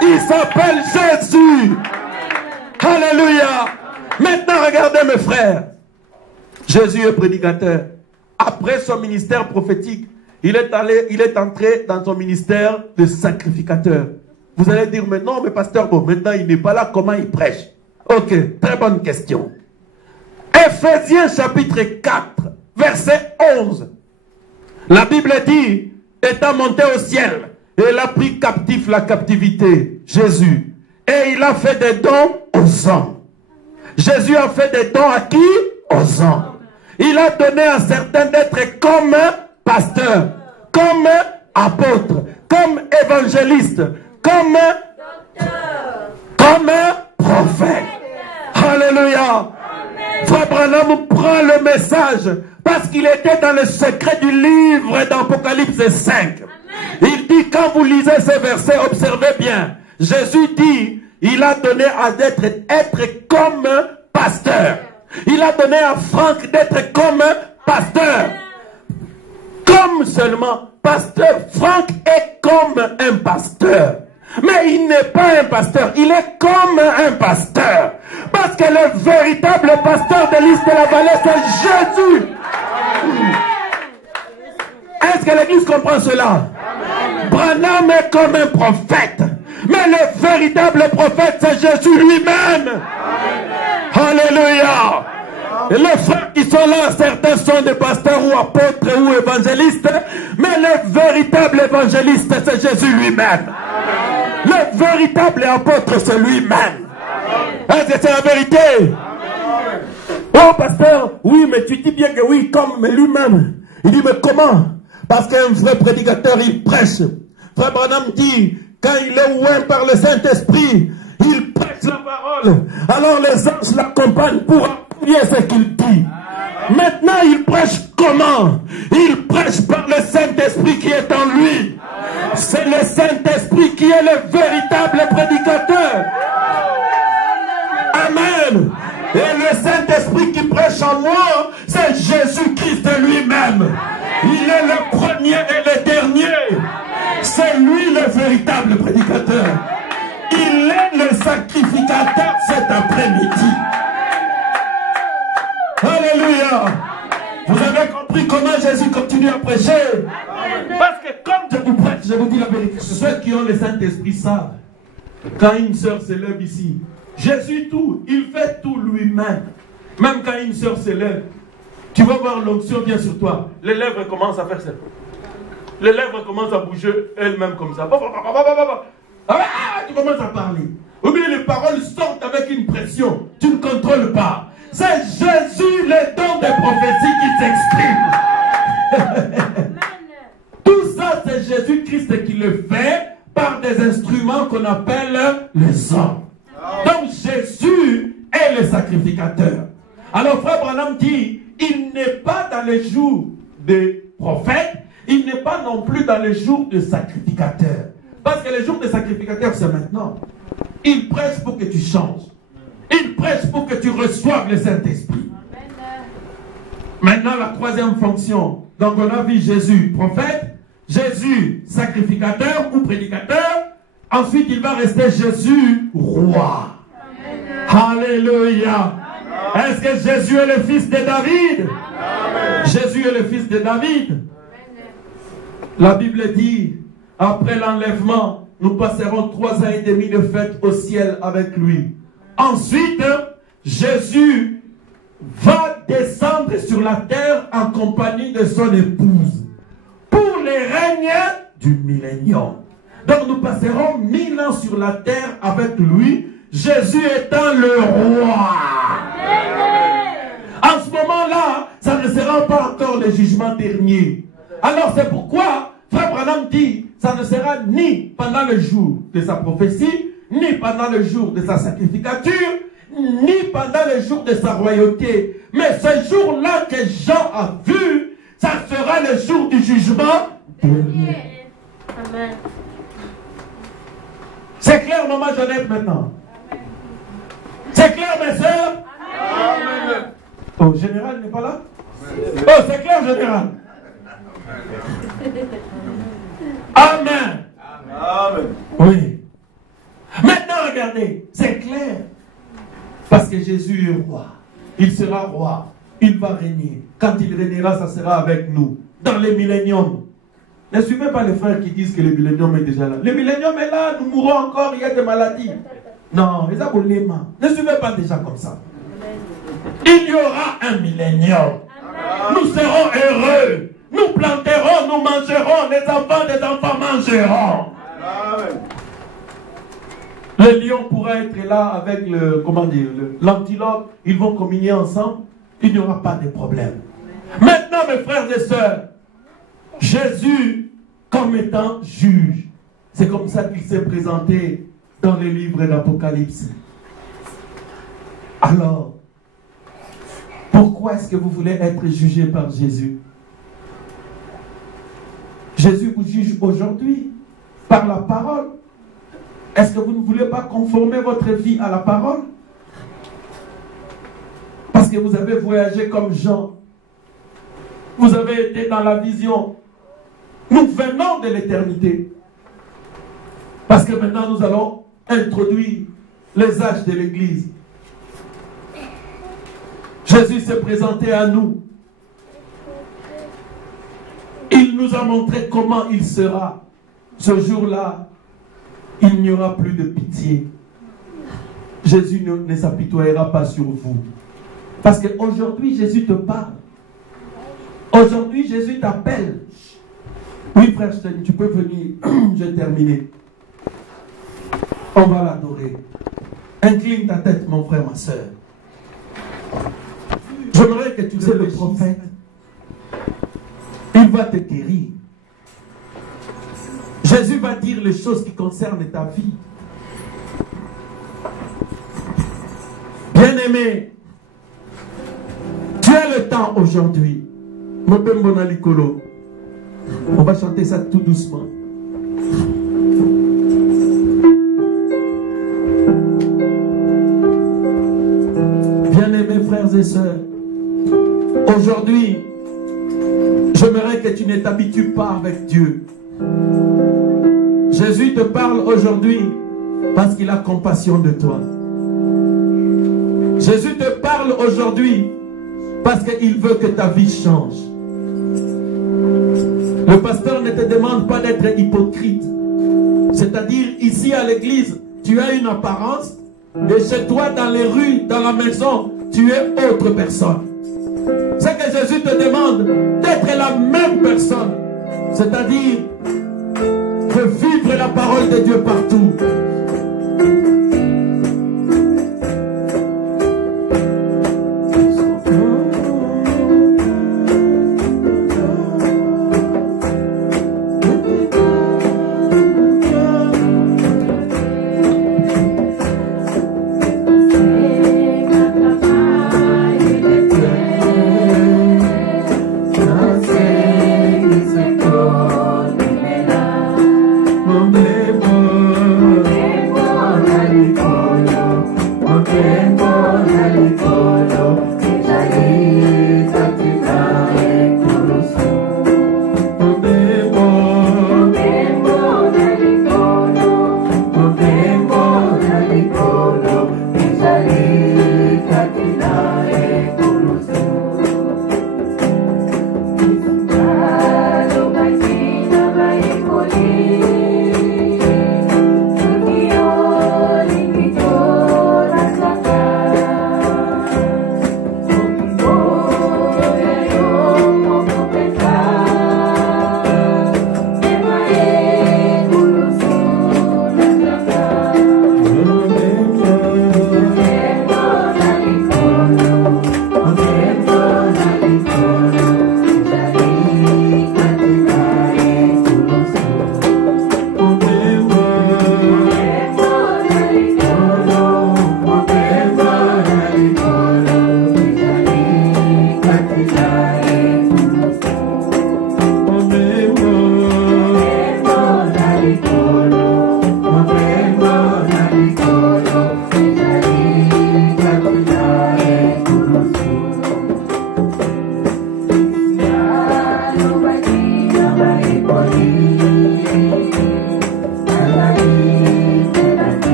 Il s'appelle Jésus. Alléluia. Maintenant, regardez mes frères. Jésus est prédicateur. Après son ministère prophétique, il est entré dans son ministère de sacrificateur. Vous allez dire, mais non, mais pasteur, bon, maintenant il n'est pas là, comment il prêche? Ok, très bonne question. Ephésiens chapitre 4, verset 11. La Bible dit, étant monté au ciel, il a pris captif la captivité, Jésus. Et il a fait des dons aux hommes. Jésus a fait des dons à qui? Aux hommes. Il a donné à certains d'être comme pasteur, comme apôtre, comme évangéliste, comme prophète. Alléluia. Frère Branham prend le message parce qu'il était dans le secret du livre d'Apocalypse 5. Il dit, quand vous lisez ces versets, observez bien. Jésus dit, il a donné à être comme pasteur. Il a donné à Franck d'être comme pasteur. Comme seulement pasteur. Franck est comme un pasteur. Mais il n'est pas un pasteur. Il est comme un pasteur. Parce que le véritable pasteur de l'Île de la Vallée, c'est Jésus. Est-ce que l'Église comprend cela? Branham est comme un prophète. Mais le véritable prophète, c'est Jésus lui-même. Alléluia. Et les frères qui sont là, certains sont des pasteurs ou apôtres ou évangélistes, mais le véritable évangéliste, c'est Jésus lui-même. Le véritable apôtre, c'est lui-même. Est-ce que c'est la vérité? Oh pasteur, oui, mais tu dis bien que oui, comme lui-même. Il dit, mais comment? Parce qu'un vrai prédicateur, il prêche. Frère Branham dit, quand il est oint par le Saint-Esprit, il prêche la parole. Alors les anges l'accompagnent pour appuyer ce qu'il dit. Maintenant, il prêche comment? Il prêche par le Saint-Esprit qui est en lui. C'est le Saint-Esprit qui est le véritable prédicateur. Amen. Et le Saint-Esprit qui prêche en moi, c'est Jésus-Christ lui-même. Il est le premier et le dernier. C'est lui le véritable prédicateur. Il est le sacrificateur cet après-midi. Alléluia. Vous avez compris comment Jésus continue à prêcher? Parce que comme je vous prêche, je vous dis la vérité. Ceux qui ont le Saint-Esprit savent. Quand une sœur se lève ici, Jésus tout, il fait tout lui-même. Même quand une sœur se lève, tu vas voir l'onction vient sur toi. Les lèvres commencent à faire ça. Les lèvres commencent à bouger elles-mêmes comme ça. Tu commences à parler. Ou bien les paroles sortent avec une pression. Tu ne contrôles pas. C'est Jésus, le don des prophéties qui s'exprime. Tout ça, c'est Jésus-Christ qui le fait par des instruments qu'on appelle les hommes. Donc Jésus est le sacrificateur. Alors frère Branham dit, il n'est pas dans les jours des prophètes, il n'est pas non plus dans les jours de sacrificateurs. Parce que les jours des sacrificateurs, c'est maintenant. Il prêche pour que tu changes. Il prêche pour que tu reçoives le Saint-Esprit. Maintenant, la troisième fonction. Donc, on a vu Jésus prophète, Jésus sacrificateur ou prédicateur. Ensuite, il va rester Jésus roi. Amen. Alléluia. Est-ce que Jésus est le fils de David? Amen. Jésus est le fils de David. Amen. La Bible dit, après l'enlèvement, nous passerons 3 ans et demi de fête au ciel avec lui. Ensuite, Jésus va descendre sur la terre en compagnie de son épouse pour les règnes du millénium. Donc nous passerons 1000 ans sur la terre avec lui, Jésus étant le roi. En ce moment-là, ça ne sera pas encore le jugement dernier. Alors c'est pourquoi Frère Branham dit, ça ne sera ni pendant le jour de sa prophétie, ni pendant le jour de sa sacrificature, ni pendant le jour de sa royauté. Mais ce jour-là que Jean a vu, ça sera le jour du jugement dernier. Amen. C'est clair, maman Jeannette, maintenant? C'est clair, mes soeurs? Amen. Oh, général n'est pas là? Oh, c'est clair, général? Amen. Amen. Oui. Maintenant, regardez, c'est clair. Parce que Jésus est roi. Il sera roi. Il va régner. Quand il régnera, ça sera avec nous. Dans les milléniums. Ne suivez pas les frères qui disent que le millénium est déjà là. Le millénium est là, nous mourrons encore, il y a des maladies. Non, les aboléments. Ne suivez pas déjà comme ça. Il y aura un millénium. Nous serons heureux. Nous planterons, nous mangerons. Les enfants des enfants mangeront. Amen. Le lion pourra être là avec le, comment dire, l'antilope. Ils vont communier ensemble. Il n'y aura pas de problème. Maintenant, mes frères et sœurs, Jésus, comme étant juge, c'est comme ça qu'il s'est présenté dans les livres d'Apocalypse. Alors, pourquoi est-ce que vous voulez être jugé par Jésus? Jésus vous juge aujourd'hui par la parole. Est-ce que vous ne voulez pas conformer votre vie à la parole? Parce que vous avez voyagé comme Jean. Vous avez été dans la vision. Nous venons de l'éternité. Parce que maintenant nous allons introduire les âges de l'Église. Jésus s'est présenté à nous. Il nous a montré comment il sera. Ce jour-là, il n'y aura plus de pitié. Jésus ne s'apitoyera pas sur vous. Parce qu'aujourd'hui, Jésus te parle. Aujourd'hui, Jésus t'appelle. Oui, frère Sten, tu peux venir. J'ai terminé. On va l'adorer. Incline ta tête, mon frère, ma soeur. J'aimerais que tu sois le prophète. Il va te guérir. Jésus va dire les choses qui concernent ta vie. Bien-aimé, tu as le temps aujourd'hui. On va chanter ça tout doucement. Bien-aimés frères et sœurs, aujourd'hui, j'aimerais que tu ne t'habitues pas avec Dieu. Jésus te parle aujourd'hui parce qu'il a compassion de toi. Jésus te parle aujourd'hui parce qu'il veut que ta vie change. Le pasteur ne te demande pas d'être hypocrite. C'est-à-dire, ici à l'église, tu as une apparence, et chez toi, dans les rues, dans la maison, tu es autre personne. C'est que Jésus te demande d'être la même personne. C'est-à-dire, de vivre la parole de Dieu partout. Mon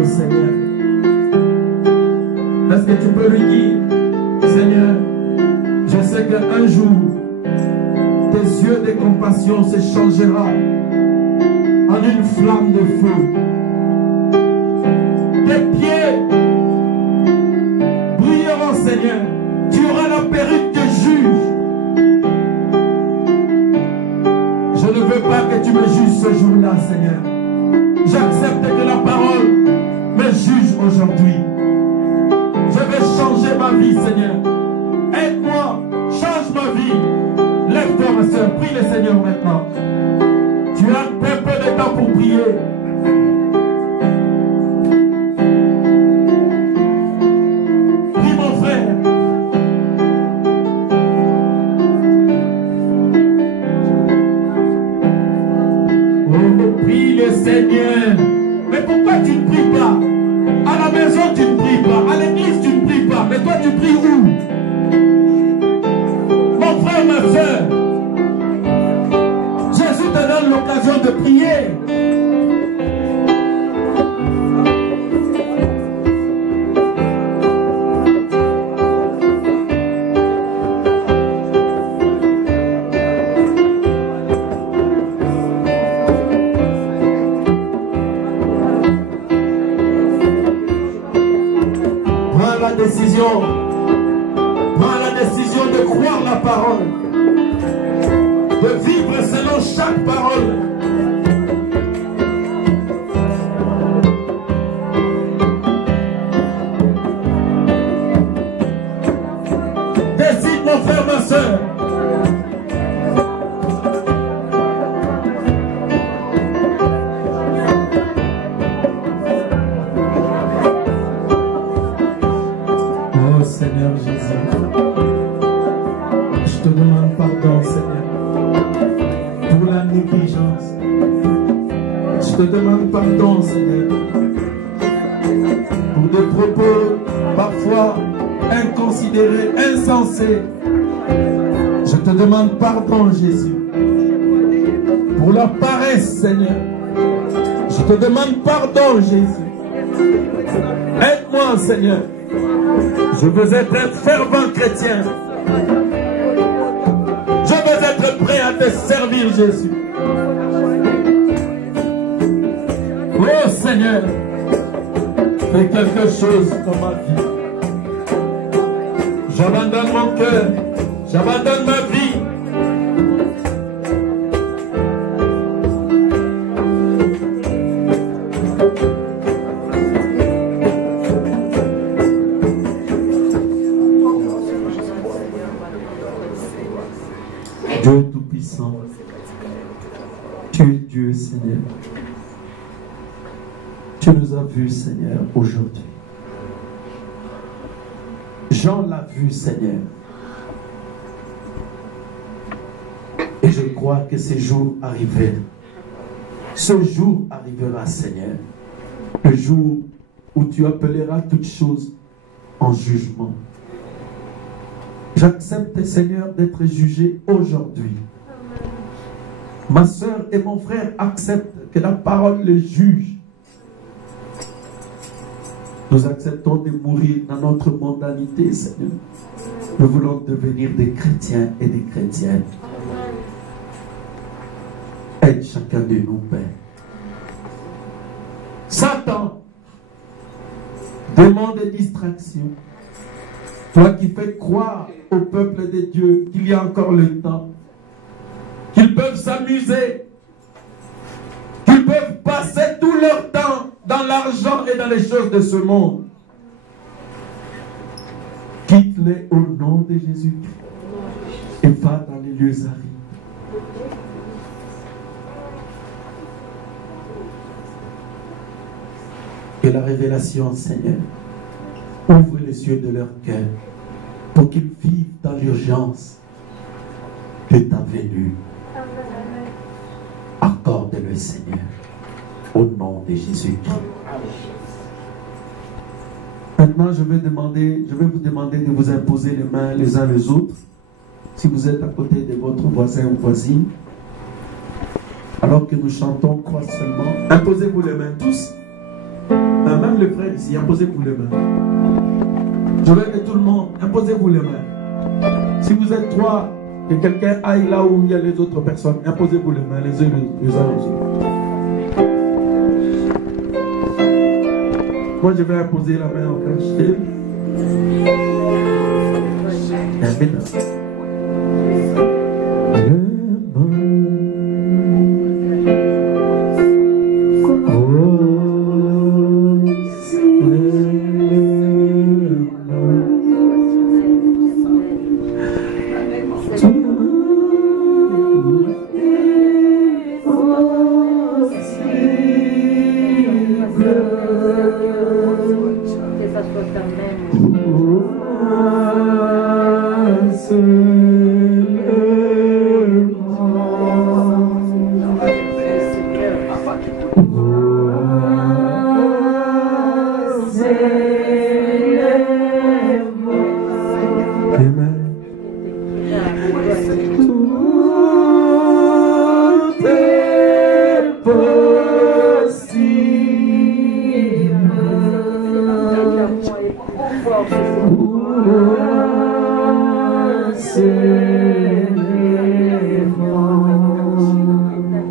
au Seigneur. Est-ce que tu peux lui dire, Seigneur, je sais qu'un jour, tes yeux de compassion se changera en une flamme de feu. Tes pieds brilleront, Seigneur. Tu auras la perruque de juge. Je ne veux pas que tu me juges ce jour-là, Seigneur. J'accepte que la parole me juge aujourd'hui. Je vais changer ma vie, Seigneur. Aide-moi, change ma vie. Lève-toi, ma soeur, prie le Seigneur maintenant. Tu as un peu de temps pour prier. Prie, mon frère. Oh, prie le Seigneur. Mais pourquoi tu ne pries pas? À la maison, tu ne pries pas. À l'église, tu ne pries pas. Mais toi, tu pries où? Mon frère, ma soeur, Jésus te donne l'occasion de prier. Prends la décision de croire la parole, de vivre selon chaque parole. Décide, mon frère, ma soeur. Seigneur Jésus, je te demande pardon, Seigneur, pour la négligence. Je te demande pardon, Seigneur, pour des propos parfois inconsidérés, insensés. Je te demande pardon, Jésus, pour la paresse, Seigneur. Je te demande pardon, Jésus. Aide-moi, Seigneur. Je veux être un fervent chrétien. Je veux être prêt à te servir, Jésus. Oh Seigneur, fais quelque chose dans ma vie. J'abandonne mon cœur. J'abandonne ma vie. Dieu Tout-Puissant, tu es Dieu, Seigneur. Tu nous as vus, Seigneur, aujourd'hui. Jean l'a vu, Seigneur. Et je crois que ce jour arrivait. Ce jour arrivera, Seigneur. Le jour où tu appelleras toutes choses en jugement. J'accepte, Seigneur, d'être jugé aujourd'hui. Ma soeur et mon frère acceptent que la parole les juge. Nous acceptons de mourir dans notre mondanité, Seigneur. Nous voulons devenir des chrétiens et des chrétiennes. Aide chacun de nous, Père. Satan demande des distractions. Toi qui fais croire au peuple de Dieu qu'il y a encore le temps, qu'ils peuvent s'amuser, qu'ils peuvent passer tout leur temps dans l'argent et dans les choses de ce monde. Quitte-les au nom de Jésus-Christ et va dans les lieux arides. Que la révélation, Seigneur, ouvre les yeux de leur cœur pour qu'ils vivent dans l'urgence de ta venue. Accorde-le, Seigneur, au nom de Jésus-Christ. Maintenant, je vais vous demander de vous imposer les mains les uns les autres. Si vous êtes à côté de votre voisin ou voisine, alors que nous chantons, crois seulement, imposez-vous les mains tous. Même tous les frères ici, imposez-vous les mains. Je veux que tout le monde, imposez-vous les mains. Si vous êtes trois, que quelqu'un aille là où il y a les autres personnes, imposez-vous les mains les uns les uns aux autres. Moi, je vais imposer la main au frère Chéri.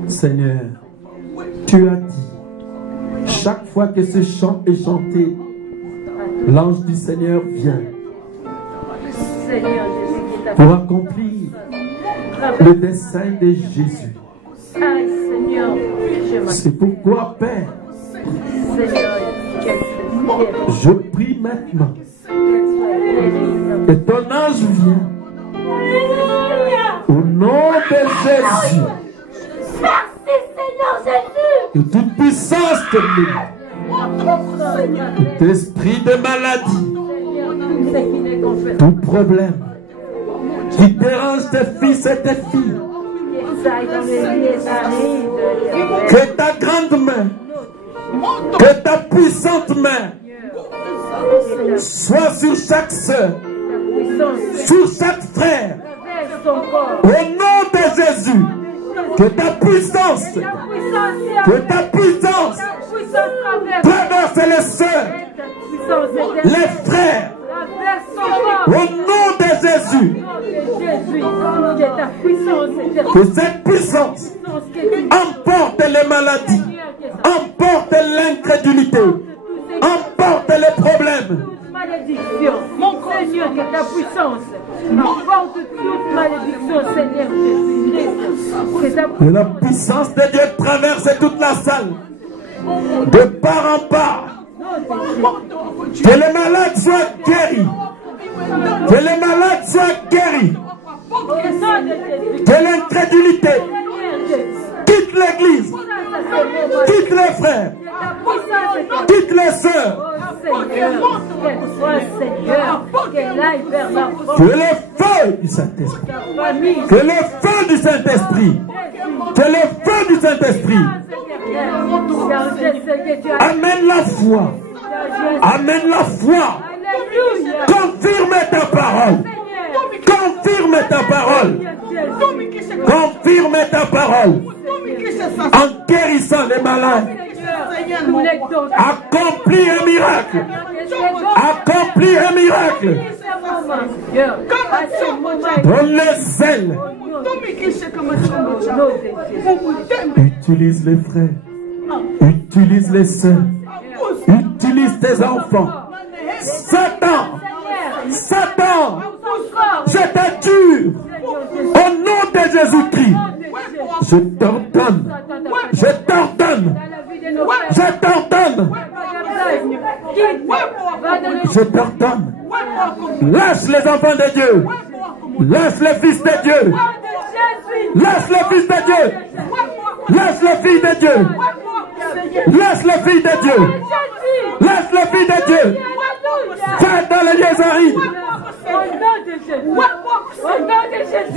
Seigneur, tu as dit, chaque fois que ce chant est chanté, l'ange du Seigneur vient pour accomplir le dessein de Jésus. C'est pourquoi, Père, je prie maintenant que ton ange vienne au nom de Jésus. Merci Seigneur Jésus. Que toute puissance te libère. Tout esprit de maladie, tout problème qui dérange tes fils et tes filles, que ta grande main, que ta puissante main soit sur chaque soeur, sur chaque frère, au nom de Jésus. Que ta puissance traverse les soeurs, les frères, au nom de Jésus. Que cette puissance emporte les maladies, emporte l'incrédulité, emporte les problèmes. Mon Seigneur, que ta puissance emporte toute malédiction, Seigneur Jésus-Christ. Que la puissance de Dieu traverse toute la salle, de part en part. Que les malades soient guéris. Que les malades soient guéris. Que l'incrédulité quitte l'église, quitte les frères, quitte les sœurs. Que le feu du Saint-Esprit, que le feu du Saint-Esprit, que le feu du Saint-Esprit amène la foi, amène la foi, confirme ta parole, confirme ta parole, confirme ta parole, en guérissant les malades. Accomplis un miracle. Accomplis un miracle. Donne les ailes. Utilise les frères. Utilise les sœurs. Utilise tes enfants. Satan, Satan, je t'attire au nom de Jésus-Christ. Je t'ordonne. Je t'ordonne. Je t'ordonne. Je t'ordonne. Lâche les enfants de Dieu. Lâche les fils de Dieu. Lâche les fils de Dieu. Lâche les filles de Dieu. Lâche les filles de Dieu. Lâche les filles de Dieu. Faites dans les lieux arides.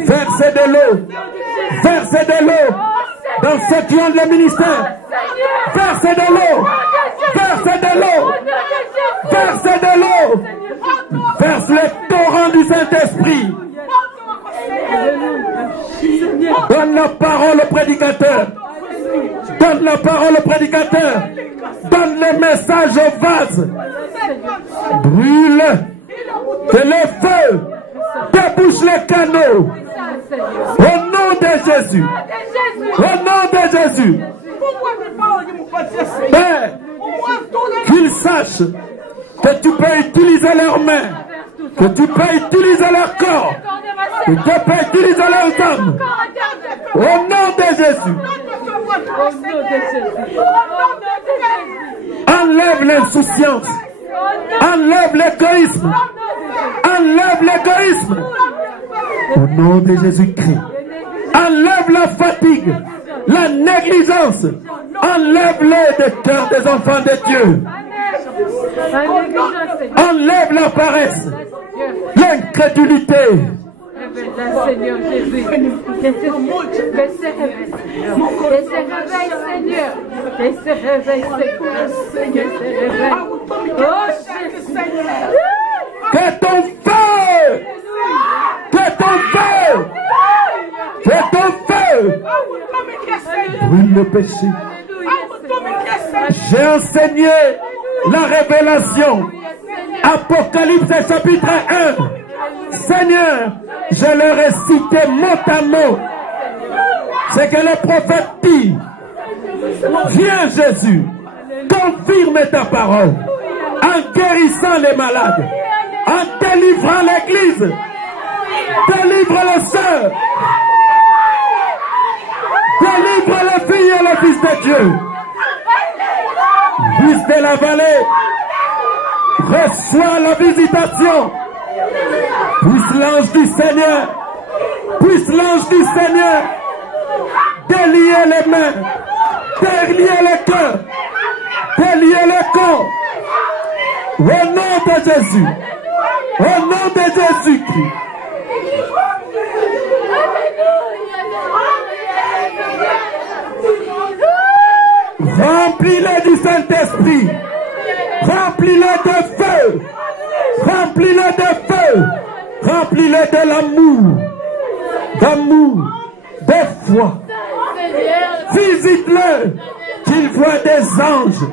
Versez de l'eau. Versez de l'eau. Dans ce triangle ministère. Versez de l'eau. Versez de l'eau. Versez de l'eau. Verse le torrent du Saint-Esprit. Donne la parole au prédicateur. Donne la parole au prédicateur. Donne les mains message au vase. Brûle. Que le feu débouche les canaux. Au nom de Jésus. Au nom de Jésus. Père, qu'ils sachent que tu peux utiliser leurs mains, que tu peux utiliser leur corps, que tu peux utiliser leurs âmes. Au nom de Jésus. Enlève l'insouciance. Enlève l'égoïsme. Enlève l'égoïsme. Au nom de Jésus-Christ. Enlève la fatigue, la négligence. Enlève-les des cœurs des enfants de Dieu. Enlève la paresse, l'incrédulité. Seigneur Jésus, que se réveille, Seigneur, que se réveille, Seigneur, se réveille. Oh Seigneur, que ton feu, que ton feu, que ton feu brûle le péché. J'ai enseigné la révélation. Apocalypse chapitre 1. Seigneur, je leur ai cité mot à mot ce que le prophète dit. Viens Jésus, confirme ta parole en guérissant les malades, en délivrant l'église, délivre les sœurs, délivre les filles et les fils de Dieu. Fils de la vallée, reçois la visitation. Puisse l'ange du Seigneur, puisse l'ange du Seigneur délier les mains, délier les cœurs, délier les corps. Au nom de Jésus, au nom de Jésus-Christ. Remplis-les du Saint-Esprit, remplis-les de feu, remplis-les de feu. Remplis-les de l'amour, d'amour, de foi. Visite-le, qu'ils voient des anges